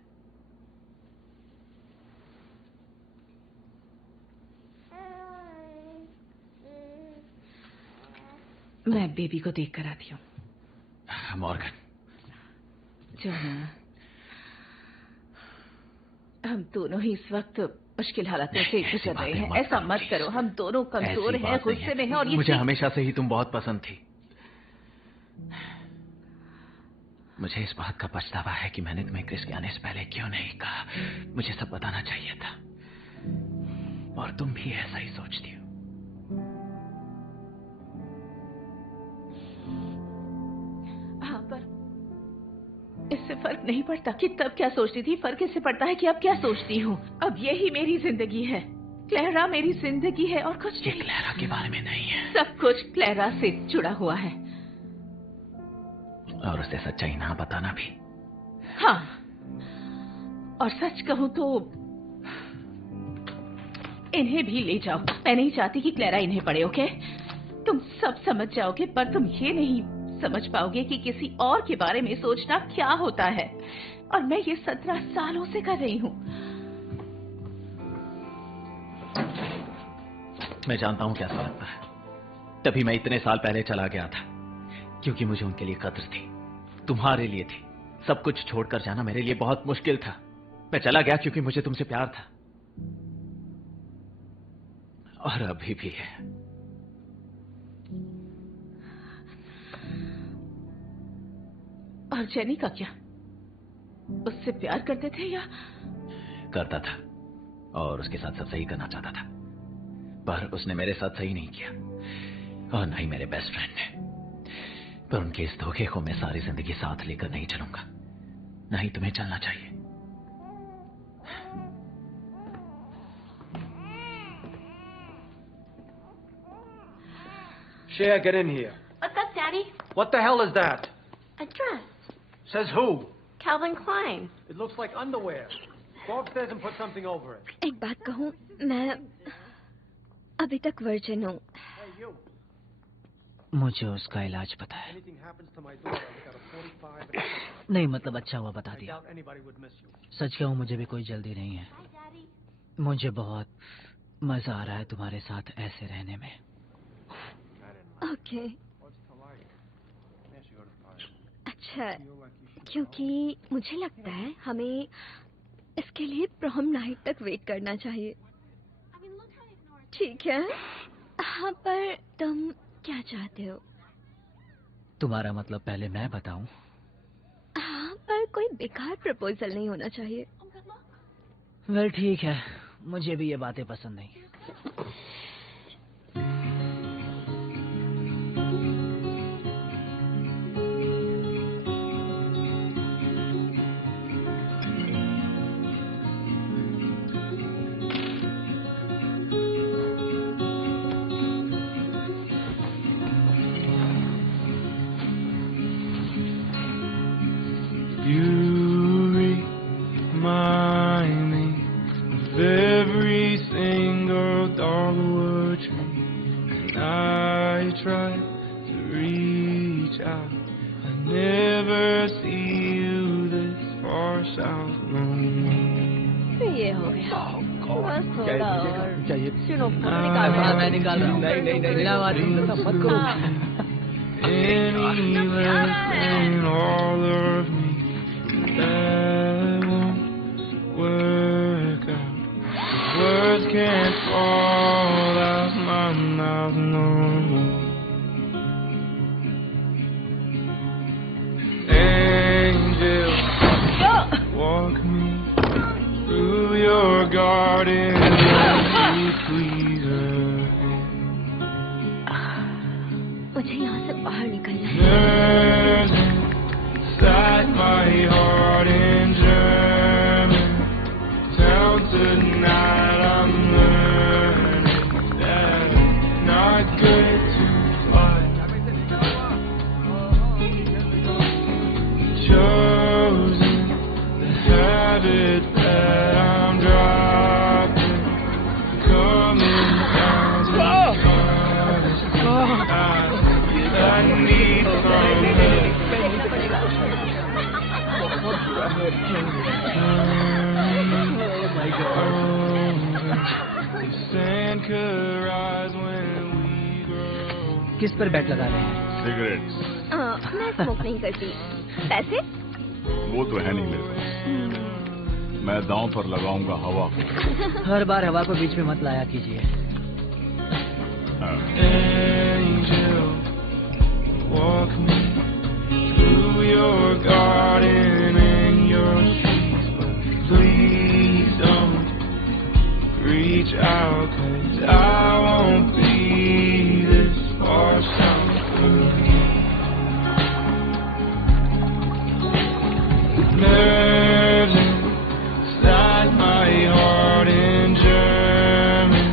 मैं बेबी को देख कर आती हूँ। मॉर्गन, जोना, हम दोनों ही इस वक्त मुश्किल हालातों से गुजर रहे हैं। ऐसा मत करो, हम दोनों कमजोर हैं, गुस्से में हैं, और ये मुझे हमेशा से ही तुम बहुत पसंद थी। मुझे इस बात का पछतावा है कि मैंने तुम्हें क्रिस के आने से पहले क्यों नहीं कहा। मुझे सब बताना चाहिए था, और तुम भी ऐसा ही सोचती हो। हाँ, पर इससे फर्क नहीं पड़ता कि तब क्या सोचती थी। फर्क इससे पड़ता है कि अब क्या सोचती हूँ। अब यही मेरी जिंदगी है। क्लेरा मेरी जिंदगी है और कुछ ये नहीं। क्लेरा के बारे में नहीं है। सब कुछ क्लेरा से जुड़ा हुआ है। और उसे सच्चाई ना बताना भी। हाँ, और सच कहूं तो इन्हें भी ले जाओ। मैं नहीं चाहती कि क्लेरा इन्हें पढ़े, ओके? तुम सब समझ जाओगे, पर तुम ये नहीं समझ पाओगे कि किसी और के बारे में सोचना क्या होता है। और मैं ये 17 सालों से कर रही हूँ। मैं जानता हूँ कैसा लगता है। तभी मैं इतने साल पहले चला गया था, क्योंकि मुझे उनके लिए कद्र थी, तुम्हारे लिए थी। सब कुछ छोड़कर जाना मेरे लिए बहुत मुश्किल था। मैं चला गया क्योंकि मुझे तुमसे प्यार था, और अभी भी है। और जेनी का क्या? उससे प्यार करते थे या? करता था, और उसके साथ सब सही करना चाहता था, पर उसने मेरे साथ सही नहीं किया, और ना ही मेरे बेस्ट फ्रेंड ने। पर उनके इस धोखे को मैं सारी जिंदगी साथ लेकर नहीं चलूंगा। नहीं, तुम्हें चलना चाहिए। Shea, get in here. What's up, Daddy? What the hell is that? A dress. Says who? Calvin Klein. It looks like underwear. Go upstairs and put something over it. एक बात कहूँ, मैं अभी तक वर्जिन हूँ। Hey, you. मुझे उसका इलाज पता है। Anything happens to my daughter, we got a 45 and नहीं, मतलब अच्छा हुआ बता I दिया। doubt anybody would miss you. सच कहूँ, मुझे भी कोई जल्दी नहीं है। मुझे बहुत मजा आ रहा है तुम्हारे साथ ऐसे रहने में। Okay, What's to like? There she goes, fine. अच्छा, Feel like you should. क्योंकि मुझे लगता है हमें इसके लिए प्रॉम नाइट तक वेट करना चाहिए। ठीक है? हाँ, पर तुम क्या चाहते हो? तुम्हारा मतलब पहले मैं बताऊं? हाँ, पर कोई बेकार प्रपोजल नहीं होना चाहिए। वेल, ठीक है, मुझे भी ये बातें पसंद नहीं। You remind me of every single dogwood tree, and I try to reach out. I never see you this far south no more. ये हो गया। बस थोड़ा और। सुनो, फोटो मैं निकाल रहा हूँ। नहीं, बिना बात मत करो। Any less than all of me, that won't work out. The words can't fall out my mouth no more. Angel, walk me through your garden, let me please her hand. मुझे यहाँ से बाहर निकलना है। There's inside my heart in German town tonight. I'm learning that it's not good to fly. Chosen the habit that I'm dropping, coming down to I need from sand could rise when we grow. किस पर बैट लगा रहे हैं? सिगरेट्स मैं स्मोक नहीं करती। पैसे? वो तो है नहीं मेरे पास। मैं दांव पर लगाऊंगा हवा को। हर बार हवा को बीच में मत लाया कीजिए। हाँ। Angel, walk me through your garden and your streets, but please don't reach out, 'cause I won't be this far south from you. Nerves inside my heart in German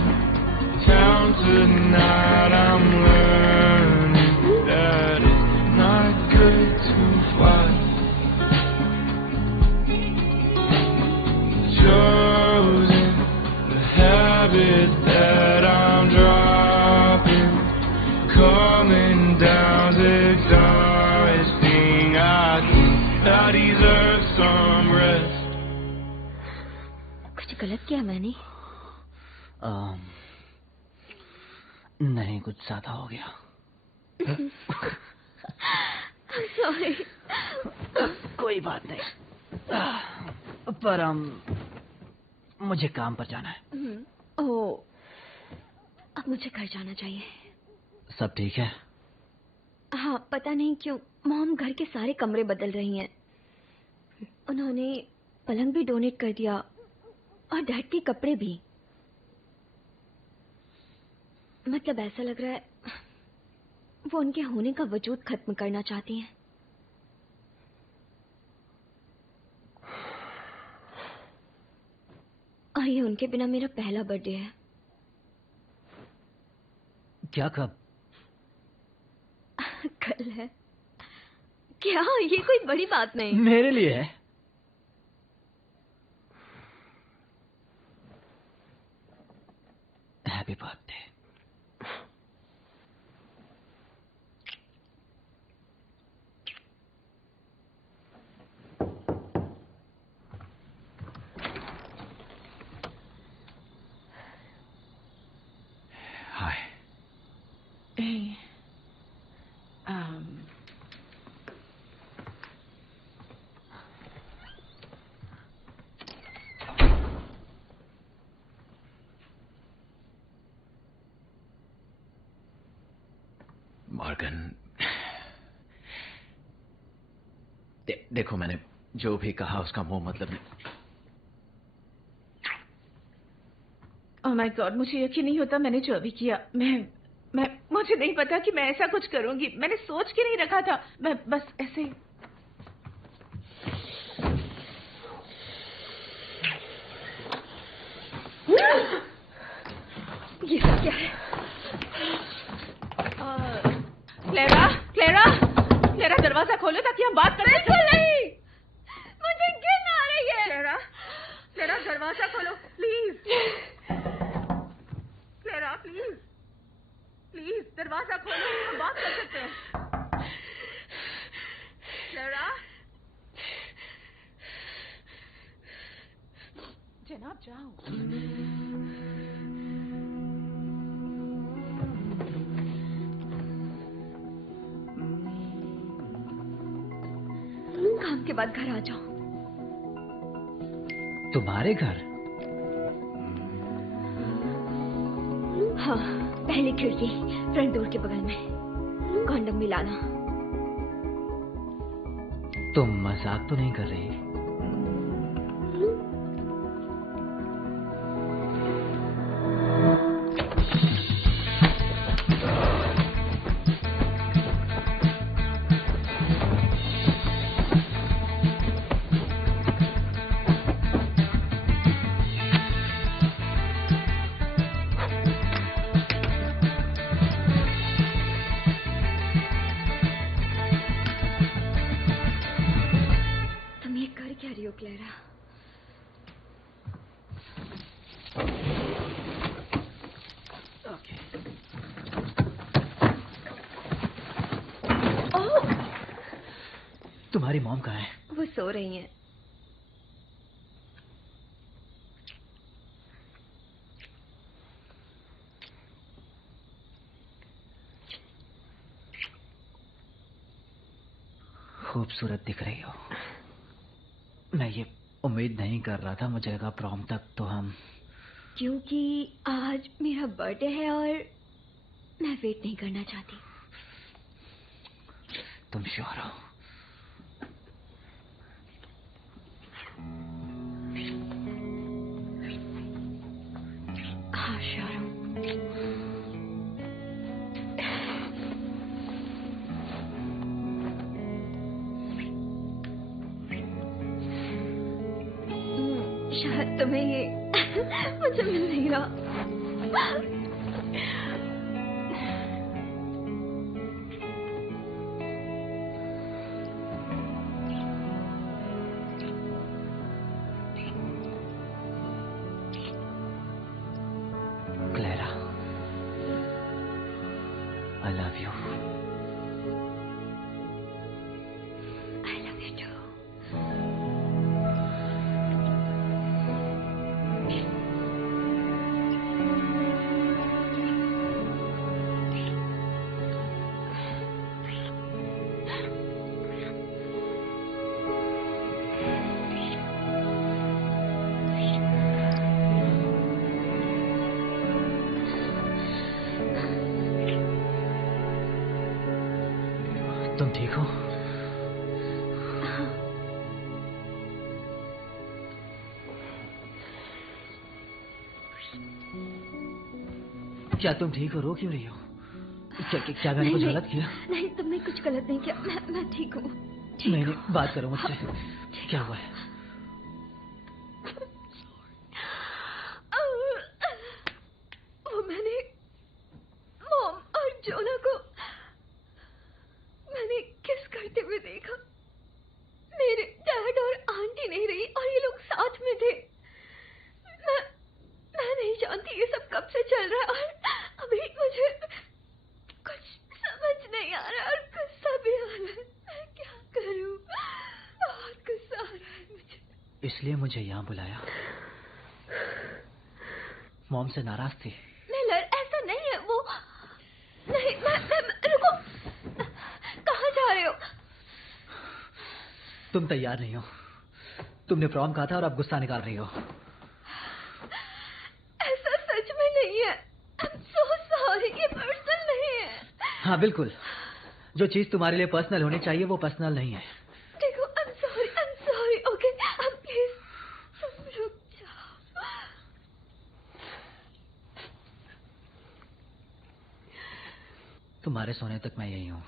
गलत किया मैंने? नहीं, कुछ ज्यादा हो गया। सॉरी। कोई बात नहीं। पर मुझे काम पर जाना है। ओह, अब मुझे घर जाना चाहिए। सब ठीक है? हाँ, पता नहीं क्यों मॉम घर के सारे कमरे बदल रही हैं। उन्होंने पलंग भी डोनेट कर दिया और डैड के कपड़े भी। मतलब ऐसा लग रहा है वो उनके होने का वजूद खत्म करना चाहती हैं। और ये उनके बिना मेरा पहला बर्थडे है। क्या कब? कल है। क्या? ये कोई बड़ी बात नहीं। मेरे लिए है। Happy birthday. Hi. Hey. Morgan, देखो मैंने जो भी कहा उसका मुंह मतलब नहीं। ओह माय गॉड, मुझे यकीन नहीं होता मैंने जो अभी किया। मुझे नहीं पता कि मैं ऐसा कुछ करूंगी। मैंने सोच के नहीं रखा था। मैं बस ऐसे ये सब क्या है? क्लेरा, क्लेरा, क्लेरा, दरवाजा खोलो ताकि हम बात करें। बिल्कुल नहीं, मुझे घिन आ रही है। क्लेरा, क्लेरा, दरवाजा खोलो प्लीज। क्लेरा, प्लीज, प्लीज दरवाजा खोलो, हम बात कर सकते हैं। क्लेरा, जनाब जाओ। काम के बाद घर आ जाओ। तुम्हारे घर? हाँ, पहली खिड़की फ्रंट डोर के बगल में। कॉन्डम मिलाना। तुम मजाक तो नहीं कर रही? क्लेरा, तुम्हारी मॉम कहाँ है? वो सो रही हैं। खूबसूरत दिख रही हो। मैं ये उम्मीद नहीं कर रहा था। मुझे लगा प्रॉम तक तो हम... क्योंकि आज मेरा बर्थडे है और मैं वेट नहीं करना चाहती। तुम श्योर हो? हाँ, श्योर हूँ। शायद तुम्हें ये मुझे मिल नहीं रहा। Clara, I love you. I love you too. तुम ठीक हो? क्या तुम ठीक हो? रो क्यों रही हो? क्या मैंने कुछ गलत किया? नहीं, तुमने कुछ गलत नहीं किया। मैं ठीक हूँ। नहीं, बात करो मुझसे। क्या हुआ है? वो मैंने मॉम और जोना को मैंने किस करते हुए देखा। मेरे डैड और आंटी नहीं रही और ये लोग साथ में थे। मैं नहीं जानती ये सब कब से चल रहा है और अभी मुझे कुछ समझ नहीं आ रहा और गुस्सा भी आ रहा है। मैं क्या करूं? बहुत गुस्सा आ रहा है मुझे। इसलिए मुझे यहाँ बुलाया? मॉम से नाराज थी? मिलर, ऐसा नहीं है। वो नहीं, मैं रुको। कहाँ जा रहे हो? तुम तैयार नहीं हो। तुमने प्रॉम कहा था और अब गुस्सा निकाल रही हो। ऐसा सच में नहीं है। I'm so sorry, ये पर्सनल नहीं है। हाँ बिल्कुल, जो चीज तुम्हारे लिए पर्सनल होनी चाहिए वो पर्सनल नहीं है। देखो, I'm sorry, okay? प्लीज तुम रुक जाओ। तुम्हारे सोने तक मैं यही हूँ।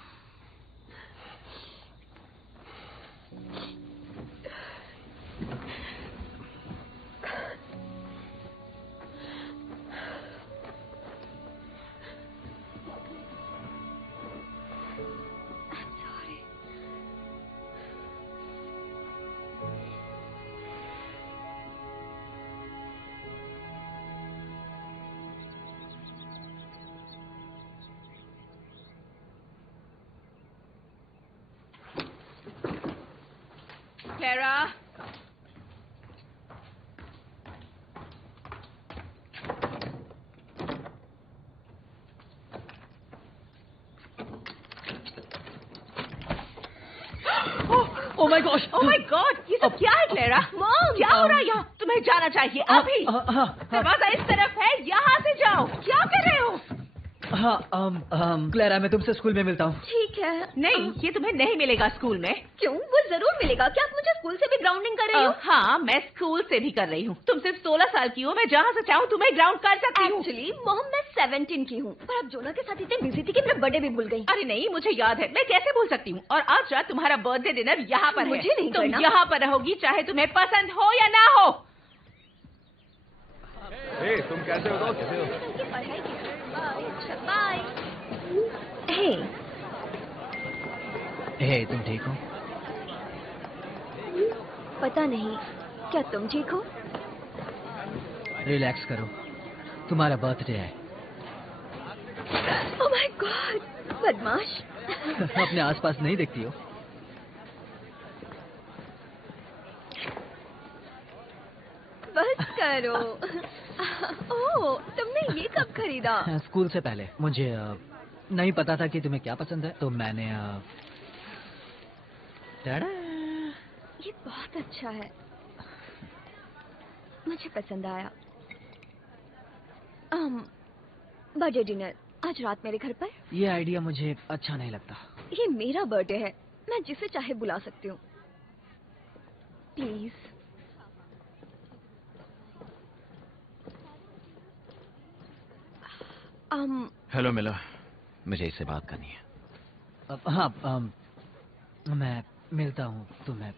Clara? Oh my gosh! Oh my God! ये सब क्या है क्लेरा? मॉम! क्या हो रहा है यहाँ? तुम्हें जाना चाहिए अभी। दरवाजा इस तरफ है, यहाँ से जाओ। क्या कर रहे हो? हाँ, क्लेरा, मैं तुमसे स्कूल में मिलता हूँ। ठीक है। नहीं, ये तुम्हें नहीं मिलेगा स्कूल में। क्यों? वो जरूर मिलेगा। क्या आप मुझे स्कूल से भी ग्राउंडिंग कर रही हो? हाँ, मैं स्कूल से भी कर रही हूँ। तुम सिर्फ 16 साल की हो। मैं जहाँ से चाहूँ तुम्हें ग्राउंड कर सकती हूँ। एक्चुअली मॉम, मैं 17 की हूँ। पर आप जोना के साथ इतने बिजी थी कि मेरा बर्थडे भी भूल गई। अरे नहीं, मुझे याद है। मैं कैसे भूल सकती हूँ? और आज रात तुम्हारा बर्थडे डिनर यहाँ पर है। मुझे नहीं तुम करना। यहाँ पर रहोगी, चाहे तुम्हें पसंद हो या ना हो। तुम कैसे हो? कैसे हो? पढ़ाई की। बाय। हे, तुम ठीक हो? पता नहीं। क्या तुम ठीक हो? रिलैक्स करो, तुम्हारा बर्थडे है। ओह माय गॉड, बदमाश। अपने आसपास नहीं देखती हो? बस करो। ओह, तुमने ये कब खरीदा? स्कूल से पहले। मुझे नहीं पता था कि तुम्हें क्या पसंद है, तो मैंने टाडा! ये बहुत अच्छा है, मुझे पसंद आया। बर्थडे डिनर आज रात मेरे घर पर। ये आइडिया मुझे अच्छा नहीं लगता। ये मेरा बर्थडे है, मैं जिसे चाहे बुला सकती हूँ। प्लीज। हेलो मिला, मुझे इससे बात करनी है। हाँ, मैं मिलता हूँ तुम्हें।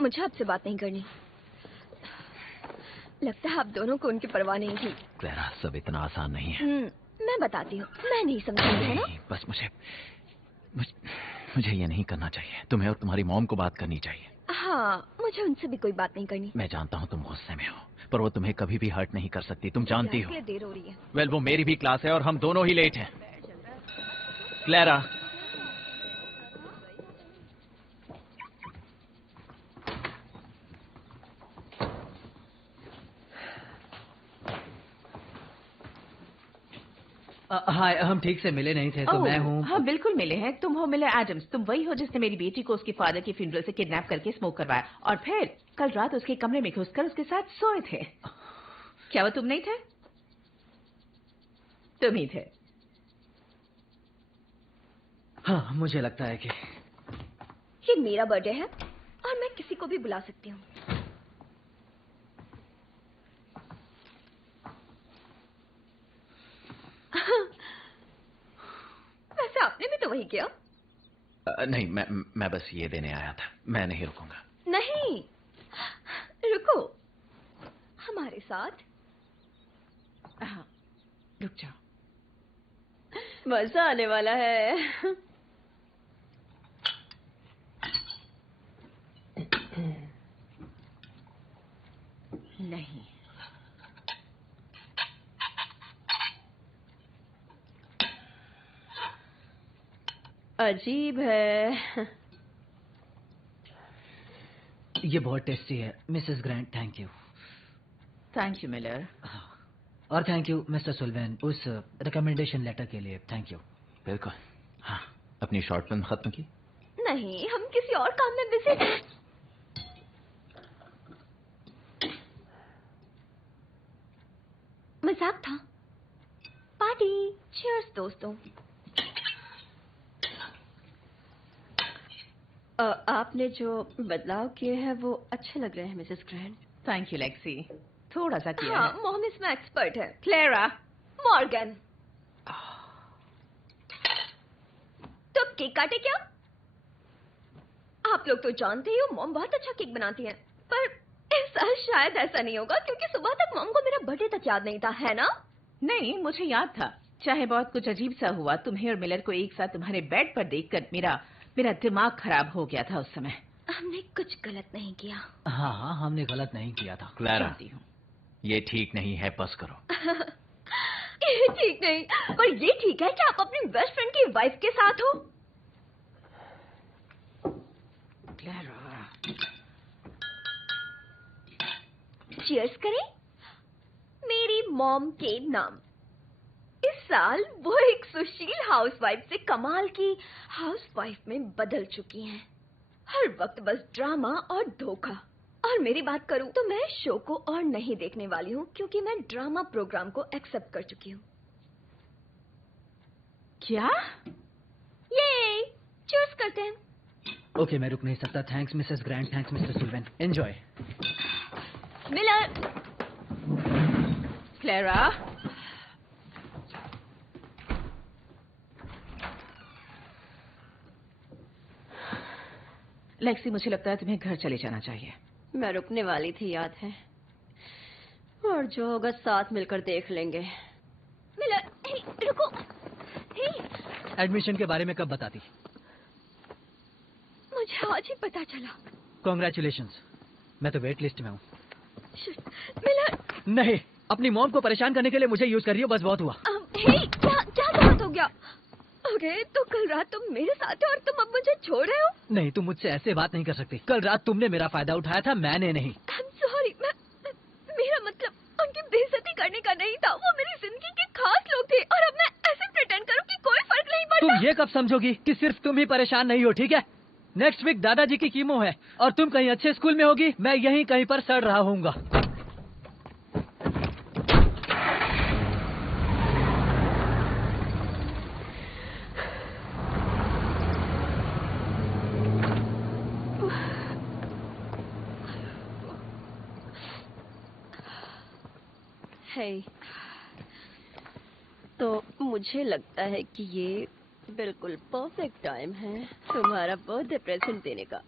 मुझे आपसे बात नहीं करनी। लगता है आप दोनों को उनकी परवाह नहीं थी। क्लेरा, सब इतना आसान नहीं है। मैं बताती हूँ। मैं नहीं समझूंगी, है ना? बस मुझे ये नहीं करना चाहिए। तुम्हें और तुम्हारी मॉम को बात करनी चाहिए। हाँ, मुझे उनसे भी कोई बात नहीं करनी। मैं जानता हूँ तुम गुस्से में हो, पर वो तुम्हें कभी भी हर्ट नहीं कर सकती, तुम जानती हो। देर हो रही है। वेल, वो मेरी भी क्लास है और हम दोनों ही लेट हैं। क्लेरा, हाँ, हम ठीक से मिले नहीं थे, तो मैं हूँ। हाँ, बिल्कुल मिले हैं। तुम हो मिलर एडम्स। तुम वही हो जिसने मेरी बेटी को उसके फादर के फ्यूनरल से किडनैप करके स्मोक करवाया और फिर कल रात उसके कमरे में घुसकर उसके साथ सोए थे। क्या वो तुम नहीं थे? तुम ही थे। हाँ, मुझे लगता है कि ये मेरा बर्थडे है और मैं किसी को भी बुला सकती हूँ। वैसे आपने भी तो वही किया। नहीं, मैं बस ये देने आया था, मैं नहीं रुकूंगा। नहीं, रुको, हमारे साथ। हाँ, रुक जाओ। मजा आने वाला है। नहीं, अजीब है। ये बहुत टेस्टी है Mrs Grant, thank you. Thank you Miller. और थैंक यू मिस्टर सुल्वेन उस रिकमेंडेशन लेटर के लिए, थैंक यू। बिल्कुल। हाँ, अपनी शॉर्ट फिल्म खत्म की? नहीं, हम किसी और काम में बिजी थे। मजाक था। पार्टी, चीयर्स दोस्तों। आपने जो बदलाव किए हैं वो अच्छे लग रहे हैं Mrs Grant. Thank you Lexi, थोड़ा सा किया हाँ, है। मॉम इसमें एक्सपर्ट है। क्लेरा। मॉर्गन। तो केक काटे क्या? आप लोग तो जानते ही हो मॉम बहुत अच्छा केक बनाती है, पर इस साल शायद ऐसा नहीं होगा क्योंकि सुबह तक मॉम को मेरा बर्थडे तक याद नहीं था, है ना? नहीं, मुझे याद था। चाहे बहुत कुछ अजीब सा हुआ, तुम्हें और मिलर को एक साथ तुम्हारे बेड पर देखकर मेरा दिमाग खराब हो गया था उस समय। हमने कुछ गलत नहीं किया। हाँ, हमने गलत नहीं किया था। क्लैरा, जानती हूँ। ये ठीक नहीं है, बस करो। ये ठीक नहीं, पर ये ठीक है कि आप अपनी बेस्ट फ्रेंड की वाइफ के साथ हो। क्लेरा। चीयर्स करें मेरी मॉम के नाम। इस साल वो एक सुशील हाउसवाइफ से कमाल की हाउसवाइफ में बदल चुकी हैं। हर वक्त बस ड्रामा और धोखा। और मेरी बात करूं तो मैं शो को और नहीं देखने वाली हूं क्योंकि मैं ड्रामा प्रोग्राम को एक्सेप्ट कर चुकी हूं। क्या? ये चीयर्स करते हैं। ओके, मैं रुक नहीं सकता। Thanks Mrs Grant, thanks Mr Sullivan, enjoy. Miller. Clara. Lexi, मुझे लगता है तुम्हें घर चले जाना चाहिए। मैं रुकने वाली थी, याद है। और जो होगा साथ मिलकर देख लेंगे। मिलर, हे, रुको। हे। एडमिशन के बारे में कब बताती? मुझे आज ही पता चला। कॉन्ग्रेचुलेशंस, मैं तो वेट लिस्ट में हूँ। मिलर। नहीं, अपनी मॉम को परेशान करने के लिए मुझे यूज कर रही हो, बस बहुत हुआ। हे, क्या बात हो गया? ओके, तो कल रात तुम मेरे साथ थे और तुम अब मुझे छोड़ रहे हो? नहीं, तुम मुझसे ऐसे बात नहीं कर सकती। कल रात तुमने मेरा फायदा उठाया था, मैंने नहीं। I'm sorry, मेरा मतलब उनकी बेइज्जती करने का नहीं था। वो मेरी जिंदगी के खास लोग थे और अब मैं ऐसे प्रिटेंड करूं कि कोई फर्क नहीं पड़ता। तुम ये कब समझोगी कि सिर्फ तुम ही परेशान नहीं हो, ठीक है? नेक्स्ट वीक दादाजी की कीमो है और तुम कहीं अच्छे स्कूल में होगी, मैं यहीं कहीं पर सड़ रहा हूँगा। है तो मुझे लगता है कि ये बिल्कुल परफेक्ट टाइम है तुम्हारा बर्थडे प्रेजेंट देने का।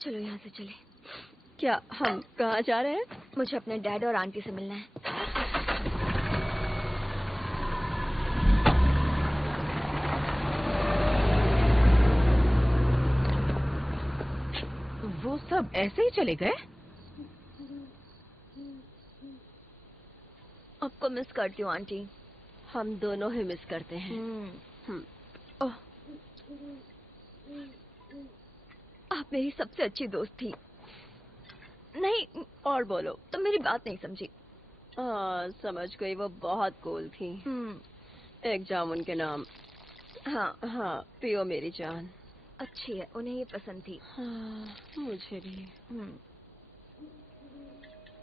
चलो यहाँ से चले। क्या हम कहाँ जा रहे हैं? मुझे अपने डैड और आंटी से मिलना है। वो सब ऐसे ही चले गए? आपको मिस करती हूँ आंटी। हम दोनों ही मिस करते हैं। ओह, आप मेरी सबसे अच्छी दोस्त थी। नहीं, और बोलो। तुम मेरी बात नहीं समझी। समझ गई, वो बहुत कूल थी। एक जामुन के नाम। हाँ, पियो मेरी जान। अच्छी है, उन्हें ये पसंद थी। हाँ, मुझे भी।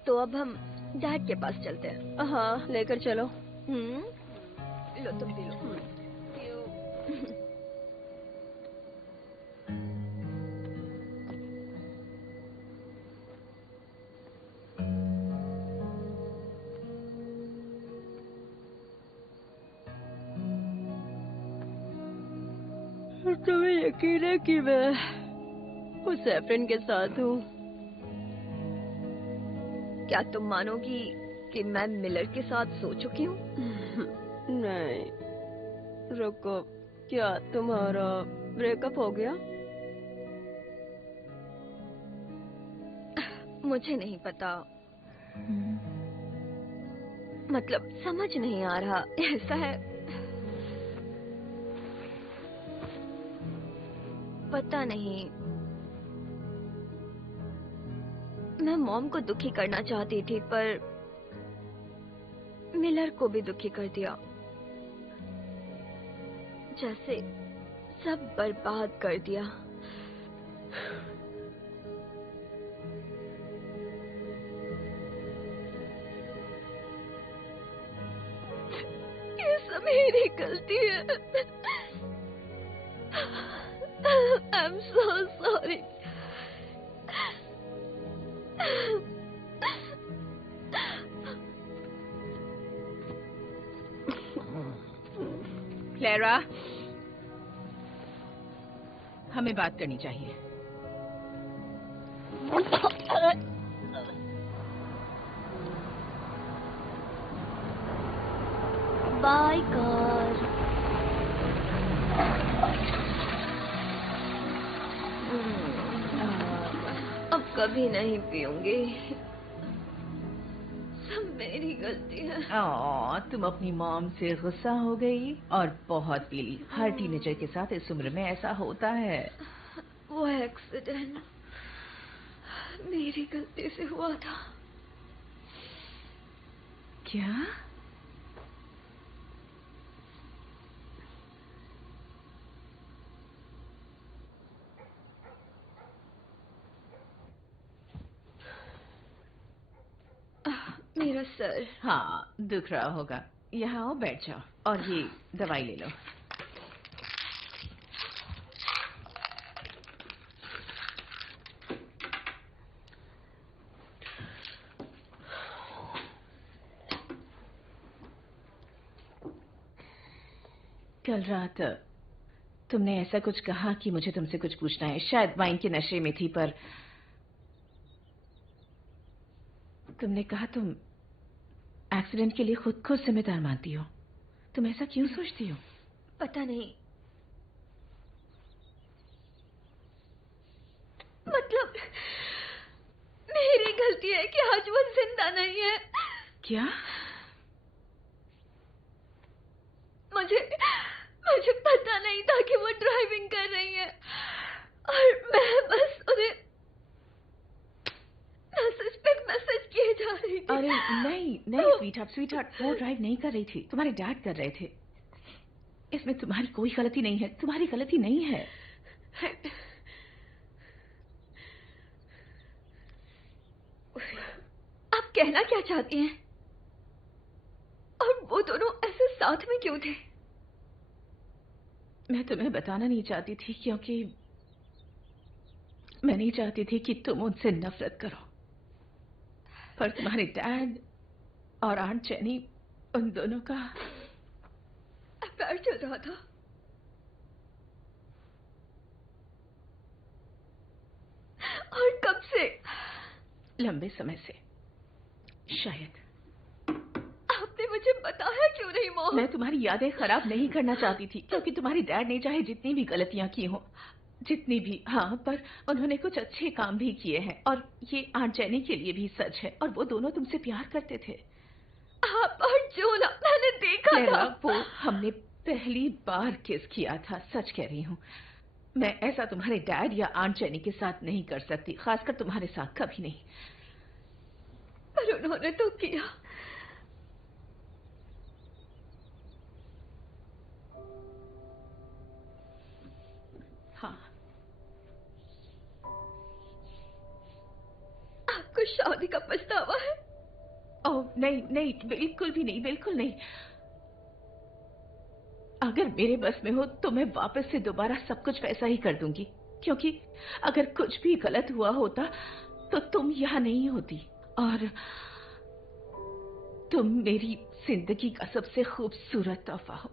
तो अब हम डैड के पास चलते हैं। हाँ, लेकर चलो। लो तुम पी लो। तुम्हें यकीन है कि मैं उस सैफरन के साथ हूँ? क्या तुम मानोगी कि मैं मिलर के साथ सो चुकी हूँ? नहीं, रुको, क्या तुम्हारा ब्रेकअप हो गया? मुझे नहीं पता, मतलब समझ नहीं आ रहा। ऐसा है, पता नहीं, मैं मॉम को दुखी करना चाहती थी पर मिलर को भी दुखी कर दिया। जैसे सब बर्बाद कर दिया। ये सब मेरी गलती है। I'm so sorry. क्लेरा, हमें बात करनी चाहिए। By car. अब कभी नहीं पीऊंगी। सब मेरी गलती है। तुम अपनी मॉम से गुस्सा हो गई और बहुत पी ली। हर टीनेजर के साथ इस उम्र में ऐसा होता है। वो एक्सीडेंट मेरी गलती से हुआ था। क्या? मेरा सर। हाँ, दुख रहा होगा। यहाँ आओ, बैठ जाओ और ये दवाई ले लो। कल रात तुमने ऐसा कुछ कहा कि मुझे तुमसे कुछ पूछना है। शायद वाइन के नशे में थी, पर तुमने कहा तुम एक्सीडेंट के लिए खुद को जिम्मेदार मानती हो। तुम ऐसा क्यों सोचती हो? पता नहीं, मतलब मेरी गलती है कि आज वो जिंदा नहीं है। क्या? मुझे पता नहीं था कि वो ड्राइविंग कर रही है और मैं बस उन्हें मैसेज पे मैसेज किए जा रही थी। अरे नहीं स्वीटहार्ट, वो ड्राइव नहीं कर रही थी, तुम्हारे डैड कर रहे थे। इसमें तुम्हारी कोई गलती नहीं है, तुम्हारी गलती नहीं है। आप कहना क्या चाहती हैं? और वो दोनों ऐसे साथ में क्यों थे? मैं तुम्हें बताना नहीं चाहती थी क्योंकि मैं नहीं चाहती थी कि तुम उनसे नफरत करो, पर तुम्हारे डैड और आंट जेनी, उन दोनों का अफेयर चल रहा था। और कब से? लंबे समय से। शायद आपने मुझे बताया क्यों नहीं मॉम? मैं तुम्हारी यादें खराब नहीं करना चाहती थी क्योंकि तुम्हारी डैड ने चाहे जितनी भी गलतियां की हो, जितनी भी, हाँ, पर उन्होंने कुछ अच्छे काम भी किए हैं और ये आंट जेनी के लिए भी सच है। और वो दोनों तुमसे प्यार करते थे। आप और जोना, मैंने देखा था। वो हमने पहली बार किस किया था, सच कह रही हूँ। मैं ऐसा तुम्हारे डैड या आंट जेनी के साथ नहीं कर सकती, खासकर तुम्हारे साथ कभी नहीं। पर उन्होंने तो किया। हाँ। आपको शादी का पछतावा है? ओह नहीं, बिल्कुल भी नहीं, बिल्कुल नहीं। अगर मेरे बस में हो तो मैं वापस से दोबारा सब कुछ वैसा ही कर दूंगी, क्योंकि अगर कुछ भी गलत हुआ होता तो तुम यहाँ नहीं होती, और तुम मेरी जिंदगी का सबसे खूबसूरत तोहफा हो।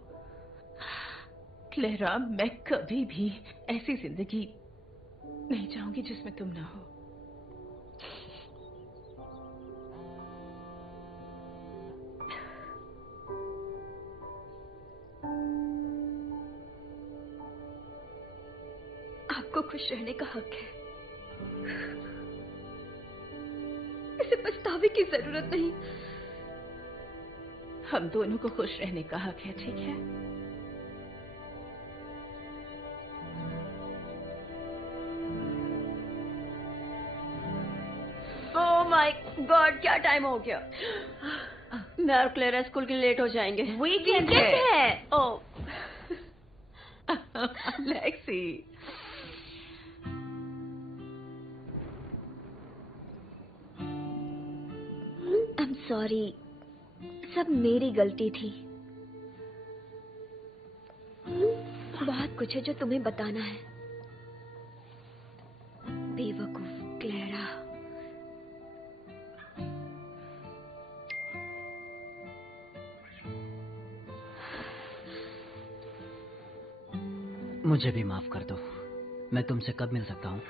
क्लेरा, मैं कभी भी ऐसी जिंदगी नहीं चाहूंगी जिसमें तुम ना हो। आपको खुश रहने का हक है, इसे पछतावे की जरूरत नहीं। हम दोनों को खुश रहने का हक है, ठीक है? ओह माय गॉड, क्या टाइम हो गया। मैं और क्लेरा स्कूल के लिए लेट हो जाएंगे। वीकेंड है। ओह लेक्सी, आई एम सॉरी, सब मेरी गलती थी। बहुत कुछ है जो तुम्हें बताना है। बेवकूफ क्लेरा। मुझे भी माफ कर दो। मैं तुमसे कब मिल सकता हूँ?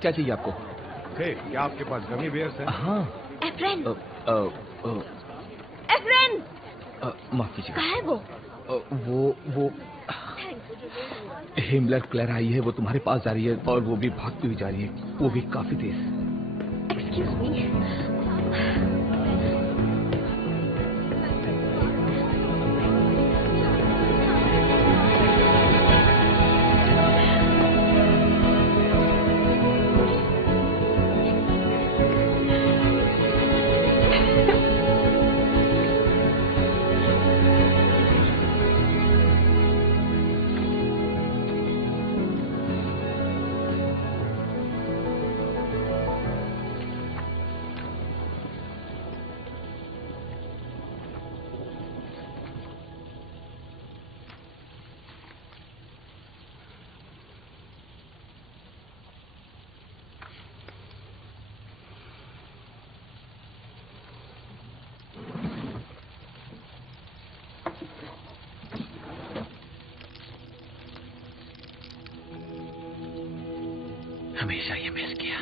क्या चाहिए आपको? क्या आपके पास गमी बेयर्स है? हाँ। एफ्रेन, एफ्रेन, माफ कीजिएगा। कहाँ है वो? वो हिमलर क्लेरा आई है, वो तुम्हारे पास जा रही है, और वो भी भागती हुई जा रही है, वो भी काफी तेज। Excuse me. हमेशा ये मिस किया।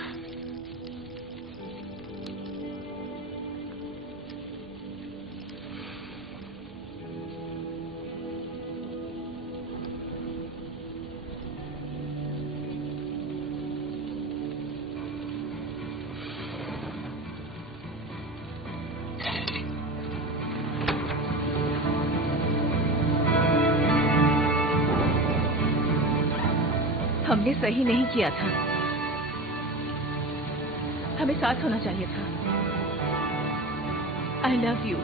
हमने सही नहीं किया था, हमें साथ होना चाहिए था। I love you.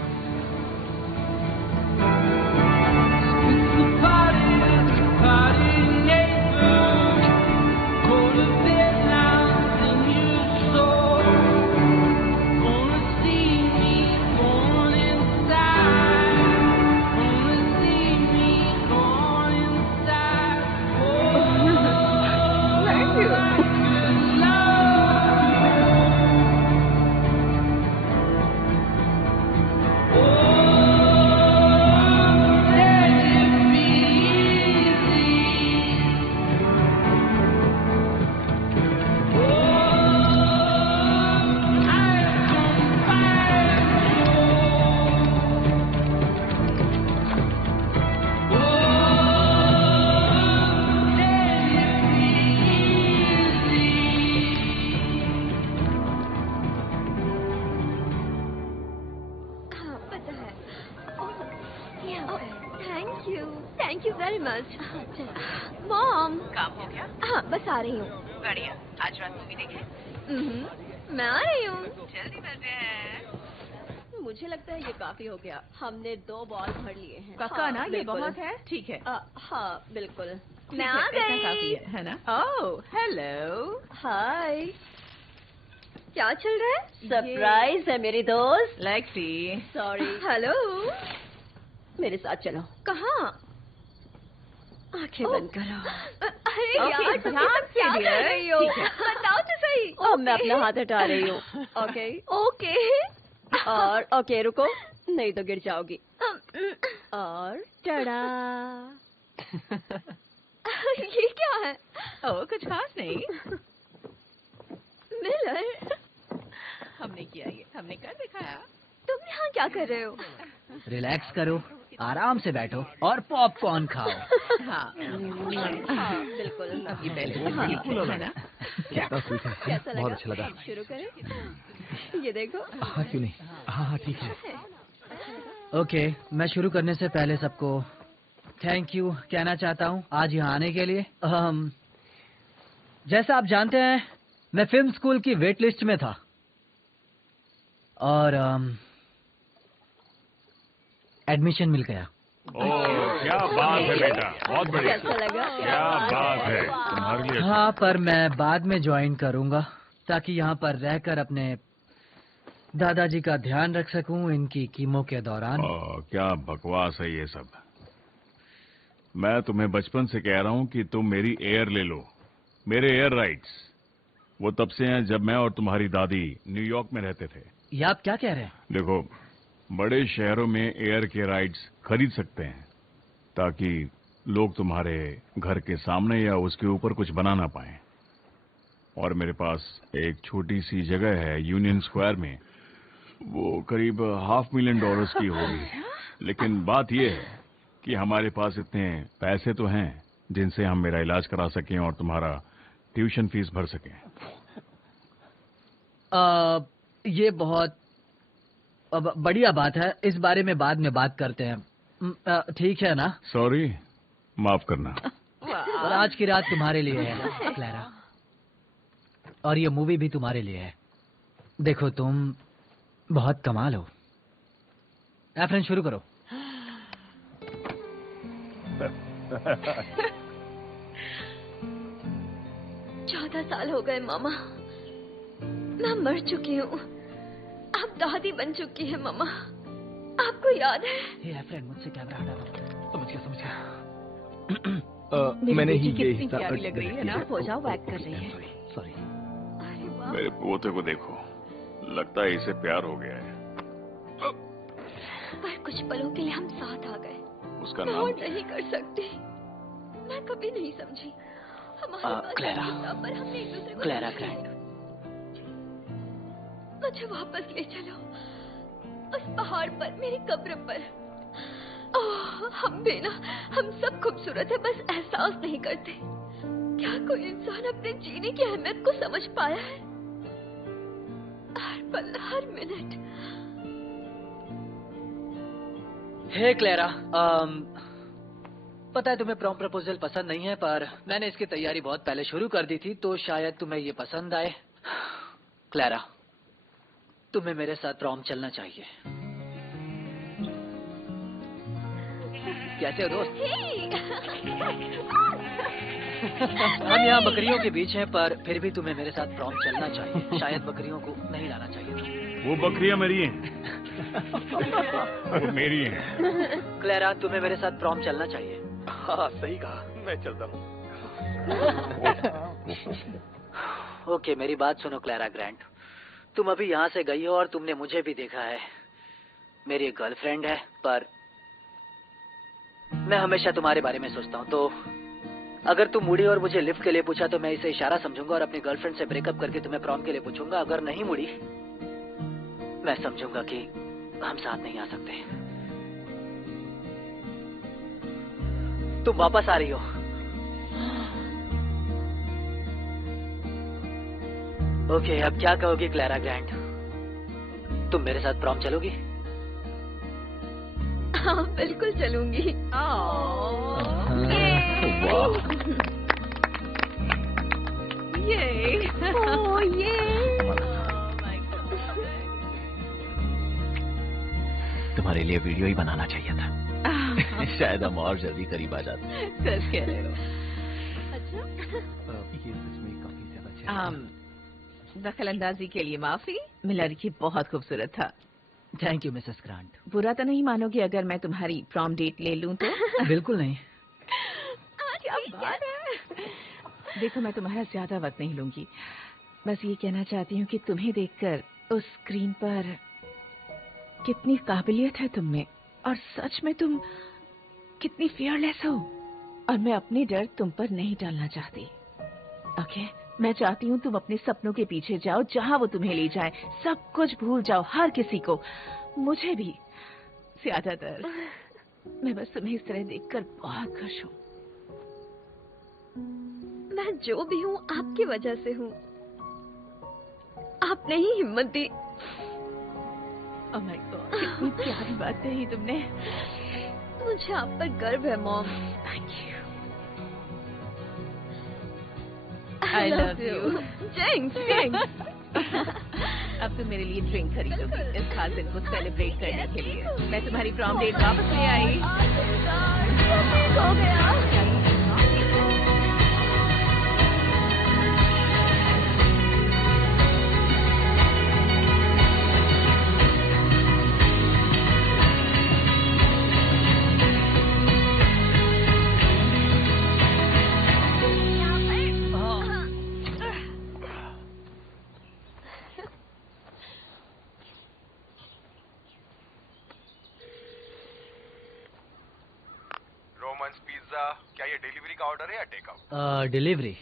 Thank you very much. Mom, काम हो गया? हाँ, बस आ रही हूँ। बढ़िया। आज रात मूवी देखें? मैं आ रही हूँ। जल्दी मिलते हैं। मुझे लगता है ये काफी हो गया। हमने 2 बॉल भर लिए हैं। पक्का ना? ये बिल्कुल। बहुत है। ठीक है। हाँ बिल्कुल। ठीक मैं है, आ इतना गई। काफी है ना? Oh hello. हाय, क्या चल रहा है? सरप्राइज है मेरी दोस्त। लेक्सी। सॉरी। हेलो, मेरे साथ चलो। कहाँ? आंखें बंद करो। अरे यार, यार, तुम ध्यान से क्या कर रही हो? ठीक है। बताओ तो सही। अब मैं अपना हाथ हटा रही हूँ। Okay okay. और ओके रुको, नहीं तो गिर जाओगी। और टड़ा। ये क्या है? ओ, कुछ खास नहीं। मिलर, हमने किया ये, हमने कर दिखाया। तुम यहाँ क्या कर रहे हो? रिलैक्स करो, आराम से बैठो और पॉपकॉर्न खाओ। हाँ, बिल्कुल। ये पहले से ठीक है ना? कितना स्वीट है। कैसा लगा? बहुत अच्छा लगा। शुरू करें? ये देखो। हाँ क्यों नहीं। हाँ ठीक है। ओके, मैं शुरू करने से पहले सबको थैंक यू कहना चाहता हूँ आज यहाँ आने के लिए। जैसा आप जानते हैं, मैं फिल्म स्कूल की वेट लिस्ट में था और एडमिशन मिल गया। ओह, क्या बात है बेटा, बहुत बढ़िया। कैसा लगा? क्या बात है, तुम्हारे लिए। हाँ, पर मैं बाद में ज्वाइन करूंगा ताकि यहाँ पर रहकर अपने दादाजी का ध्यान रख सकूं इनकी कीमो के दौरान। क्या बकवास है ये सब। मैं तुम्हें बचपन से कह रहा हूँ कि तुम मेरी एयर ले लो, मेरे एयर राइट्स। वो तब से हैं जब मैं और तुम्हारी दादी न्यूयॉर्क में रहते थे। ये आप क्या कह रहे हैं? देखो, बड़े शहरों में एयर के राइट्स खरीद सकते हैं ताकि लोग तुम्हारे घर के सामने या उसके ऊपर कुछ बना ना पाए। और मेरे पास एक छोटी सी जगह है यूनियन स्क्वायर में, वो करीब $500,000 की होगी। लेकिन बात यह है कि हमारे पास इतने पैसे तो हैं जिनसे हम मेरा इलाज करा सकें और तुम्हारा ट्यूशन फीस भर सकें। ये बहुत बढ़िया बात है, इस बारे में बाद में बात करते हैं। ठीक है ना? सॉरी, माफ करना। और आज की रात तुम्हारे लिए है क्लैरा, और ये मूवी भी तुम्हारे लिए है। देखो, तुम बहुत कमाल हो। एफ्रेन, शुरू करो। 14 साल हो गए मामा, मैं मर चुकी हूँ। आप दादी बन चुकी है मामा, आपको याद है? हे एफ्रेन, मुझसे कैमरा हटा दो। समझ गया। मैंने ही ये कितनी प्यारी लग रही है ना। हो जाओ, वैक कर रही है। सॉरी। मेरे पोते को देखो, लगता है इसे प्यार हो गया है। पर कुछ पलों के लिए हम साथ आ गए। उसका मैं नाम और नहीं कर सकती। मैं कभी नहीं समझी हमारे पास क्लैरा, था, पर हमने एक दूसरे को क्लैरा समझा ग्रैंड, नहीं। मुझे वापस ले चलो उस पहाड़ पर, मेरी कब्र पर। ओह, हम बेना, हम सब खूबसूरत है, बस एहसास नहीं करते। क्या कोई इंसान अपने जीने की अहमियत को समझ पाया है? हर पल, हर मिनट। हे क्लैरा, पता है तुम्हें प्रॉम प्रपोजल पसंद नहीं है, पर मैंने इसकी तैयारी बहुत पहले शुरू कर दी थी, तो शायद तुम्हें ये पसंद आए। क्लैरा, तुम्हें मेरे साथ प्रॉम चलना चाहिए। कैसे हो दोस्त? हम यहाँ बकरियों के बीच हैं, पर फिर भी तुम्हें मेरे साथ प्रॉम चलना चाहिए। शायद बकरियों को नहीं लाना चाहिए था। वो बकरियां मेरी हैं। वो मेरी हैं। क्लैरा, तुम्हें मेरे साथ प्रॉम चलना चाहिए। हाँ सही कहा, मैं चलता हूँ। ओके, मेरी बात सुनो क्लैरा ग्रैंट। तुम अभी यहाँ से गई हो और तुमने मुझे भी देखा है। मेरी एक गर्लफ्रेंड है, पर मैं हमेशा तुम्हारे बारे में सोचता हूँ। तो अगर तुम मुड़ी और मुझे लिफ्ट के लिए पूछा तो मैं इसे इशारा समझूंगा और अपनी गर्लफ्रेंड से ब्रेकअप करके तुम्हें प्रॉम के लिए पूछूंगा। अगर नहीं मुड़ी, मैं समझूंगा कि हम साथ नहीं आ सकते। तुम वापस आ रही हो? ओके, अब क्या कहोगी क्लैरा ग्रैंट? तुम मेरे साथ प्रॉम चलोगी? हाँ, बिल्कुल चलूंगी। तुम्हारे लिए वीडियो ही बनाना चाहिए था। शायद हम और जल्दी करीब आ जाते। सच कह रहे हो। दखल अंदाजी के लिए माफी। मिलर की बहुत खूबसूरत था। Thank you Mrs grant. बुरा तो नहीं मानोगे अगर मैं तुम्हारी प्रॉम डेट ले लूं तो? बिल्कुल नहीं। बात है। देखो, मैं तुम्हारा ज्यादा वक्त नहीं लूंगी। बस ये कहना चाहती हूँ कि तुम्हें देखकर उस स्क्रीन पर कितनी काबिलियत है तुम में, और सच में तुम कितनी फियरलेस हो। और मैं अपनी डर तुम पर नहीं डालना चाहती। ओके, मैं चाहती हूँ तुम अपने सपनों के पीछे जाओ, जहाँ वो तुम्हें ले जाए। सब कुछ भूल जाओ, हर किसी को, मुझे भी ज्यादातर। मैं बस तुम्हें इस तरह देखकर बहुत खुश हूँ। मैं जो भी हूँ आपकी वजह से हूँ। आपने ही हिम्मत दी। ओह माय गॉड, कितनी प्यारी बात कही तुमने। मुझे आप पर गर्व है mom. Thank you. I love you. Jinx. अब तुम मेरे लिए ड्रिंक खरीदोगी इस खास दिन को सेलिब्रेट करने के लिए। मैं तुम्हारी प्रॉम डेट वापस ले आई। हो गया। रोमन्स पिज्जा, क्या ये डिलीवरी का ऑर्डर है या take out? Delivery,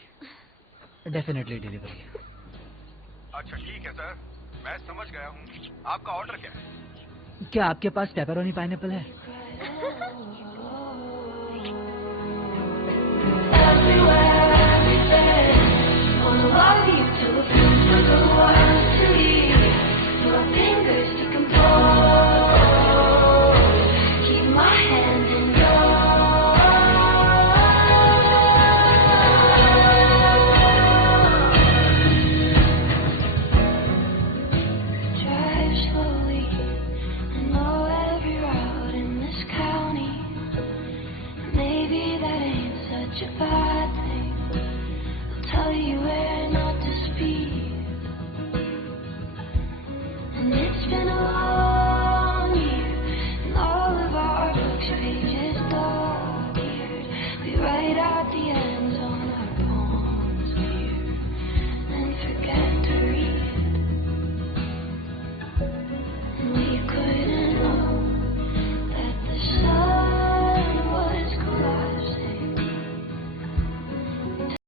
definitely delivery. अच्छा ठीक है सर, मैं समझ गया हूँ। आपका ऑर्डर क्या है? क्या आपके पास पेपरोनी पाइनएप्पल है? Love you to the world to leave. Your fingers to